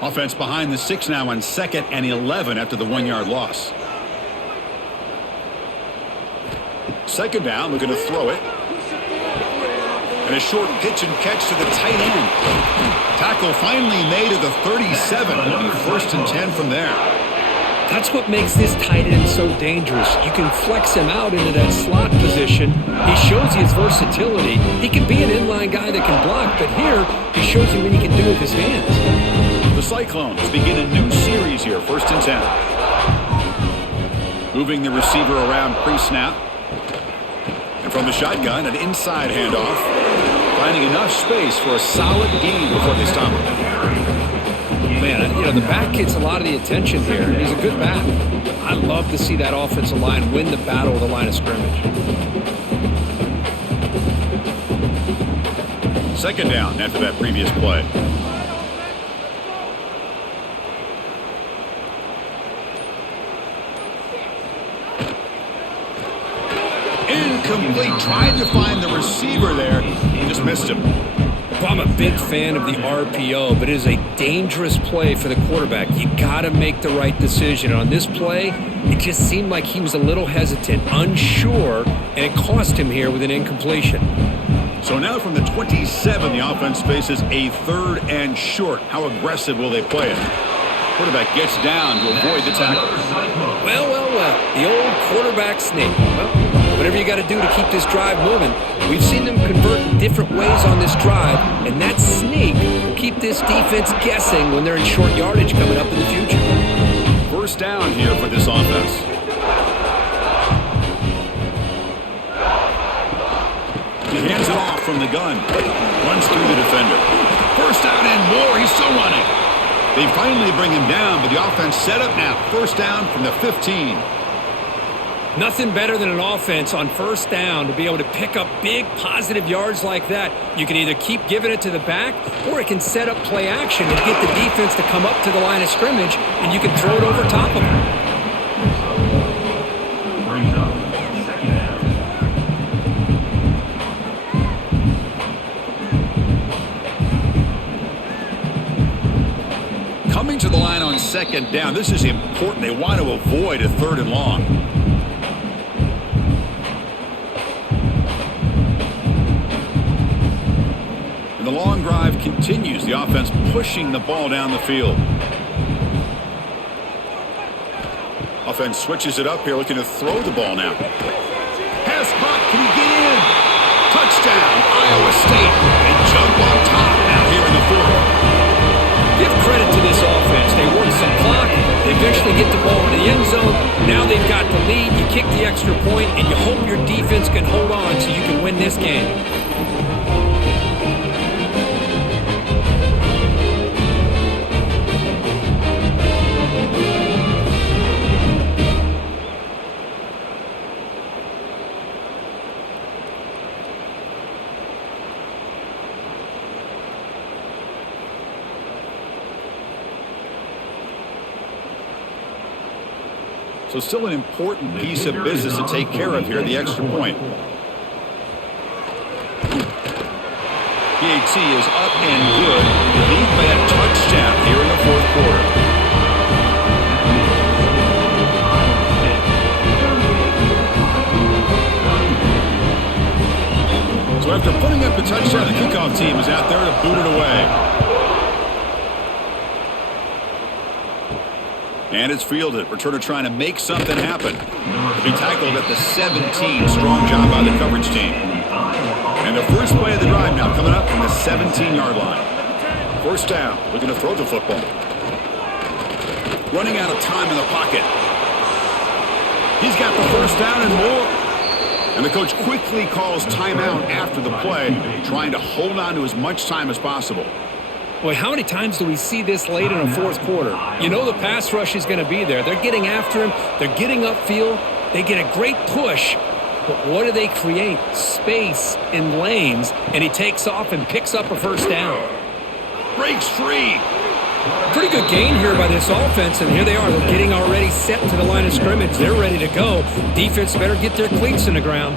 Offense behind the 6 now on 2nd and 11 after the 1-yard loss. Second down, looking to throw it. And a short pitch and catch to the tight end. Tackle finally made at the 37. It'll be 1st and 10 from there. That's what makes this tight end so dangerous. You can flex him out into that slot position. He shows you his versatility. He can be an inline guy that can block, but here he shows you what he can do with his hands. The Cyclones begin a new series here, 1st and 10. Moving the receiver around pre-snap. And from the shotgun, an inside handoff. Finding enough space for a solid gain before they stop him. Man, you know, the back gets a lot of the attention here. He's a good back. I love to see that offensive line win the battle of the line of scrimmage. Second down after that previous play. Incomplete. Tried to find the receiver there. Just missed him. Well, I'm a big fan of the RPO, but it is a dangerous play for the quarterback. You got to make the right decision. On this play, it just seemed like he was a little hesitant, unsure, and it cost him here with an incompletion. So now from the 27, the offense faces a 3rd and short. How aggressive will they play it? Quarterback gets down to avoid the tackle. Well. The old quarterback sneak. Well, whatever you got to do to keep this drive moving. We've seen them convert in different ways on this drive, and that sneak will keep this defense guessing when they're in short yardage coming up in the future. First down here for this offense. He hands it off from the gun. Runs through the defender. First down and more. He's still running. They finally bring him down, but the offense set up now. First down from the 15. Nothing better than an offense on first down to be able to pick up big positive yards like that. You can either keep giving it to the back, or it can set up play action and get the defense to come up to the line of scrimmage, and you can throw it over top of them. Brings up second down. Coming to the line on second down, this is important. They want to avoid a 3rd and long. And the long drive continues. The offense pushing the ball down the field. Offense switches it up here, looking to throw the ball now. Pass caught. Can he get in? Touchdown, Iowa State. They jump on top now here in the 4th. Give credit to this offense. They work some clock. They eventually get the ball into the end zone. Now they've got the lead. You kick the extra point, and you hope your defense can hold on so you can win this game. So still an important piece of business to take care of here, the extra point. PAT is up and good. The lead by a touchdown here in the 4th quarter. So after putting up the touchdown, the kickoff team is out there to boot it away. And it's fielded. Returner trying to make something happen. To be tackled at the 17. Strong job by the coverage team. And the first play of the drive now coming up from the 17-yard line. First down. Looking to throw the football. Running out of time in the pocket. He's got the first down and more. And the coach quickly calls timeout after the play, trying to hold on to as much time as possible. Boy, how many times do we see this late in a 4th quarter? You know the pass rush is going to be there. They're getting after him. They're getting upfield. They get a great push. But what do they create? Space in lanes. And he takes off and picks up a first down. Breaks free. Pretty good gain here by this offense. And here they are. They're getting already set to the line of scrimmage. They're ready to go. Defense better get their cleats in the ground.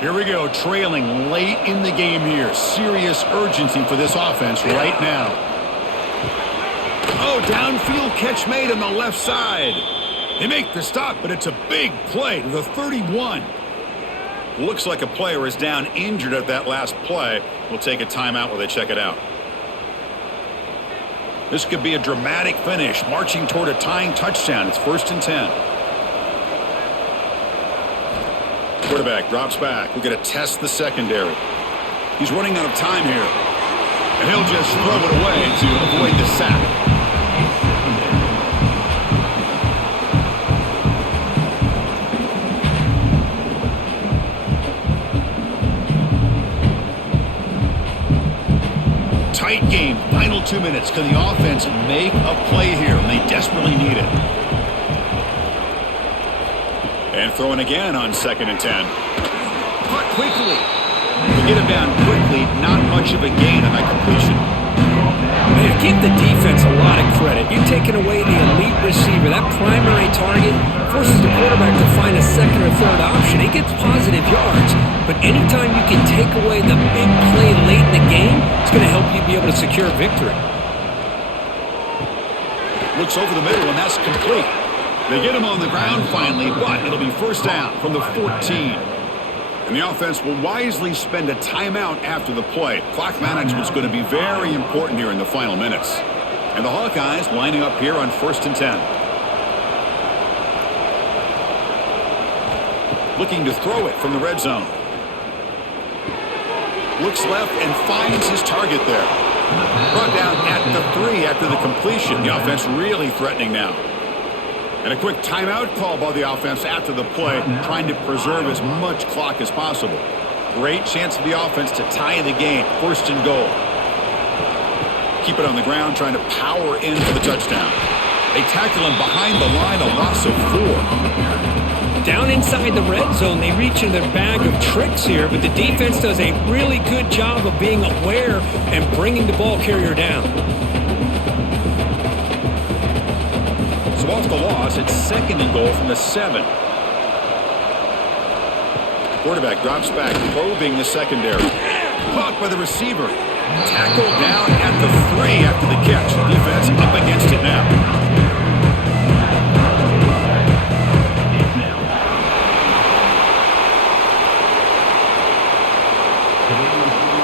Here we go, trailing late in the game here. Serious urgency for this offense right now. Oh, downfield catch made on the left side. They make the stop, but it's a big play to the 31. Looks like a player is down injured at that last play. We'll take a timeout while they check it out. This could be a dramatic finish, marching toward a tying touchdown. It's 1st and 10. Quarterback drops back. We're going to test the secondary. He's running out of time here. And he'll just throw it away to avoid the sack. Tight game. Final 2 minutes. Can the offense make a play here? And they desperately need it. And throwing again on 2nd and 10. Caught quickly. To get him down quickly, not much of a gain on that completion. Man, give the defense a lot of credit. You're taking away the elite receiver. That primary target forces the quarterback to find a 2nd or 3rd option. He gets positive yards, but anytime you can take away the big play late in the game, it's going to help you be able to secure victory. Looks over the middle, and that's complete. They get him on the ground finally, but it'll be first down from the 14. And the offense will wisely spend a timeout after the play. Clock management is going to be very important here in the final minutes. And the Hawkeyes lining up here on 1st and 10. Looking to throw it from the red zone. Looks left and finds his target there. Brought down at the 3 after the completion. The offense really threatening now. And a quick timeout call by the offense after the play, trying to preserve as much clock as possible. Great chance for the offense to tie the game. 1st and goal. Keep it on the ground, trying to power in for the touchdown. They tackle him behind the line, a loss of 4. Down inside the red zone, they reach in their bag of tricks here, but the defense does a really good job of being aware and bringing the ball carrier down. So off the loss, it's 2nd and goal from the 7. Quarterback drops back, probing the secondary. Caught by the receiver. Tackled down at the 3 after the catch. Defense up against it now. Today's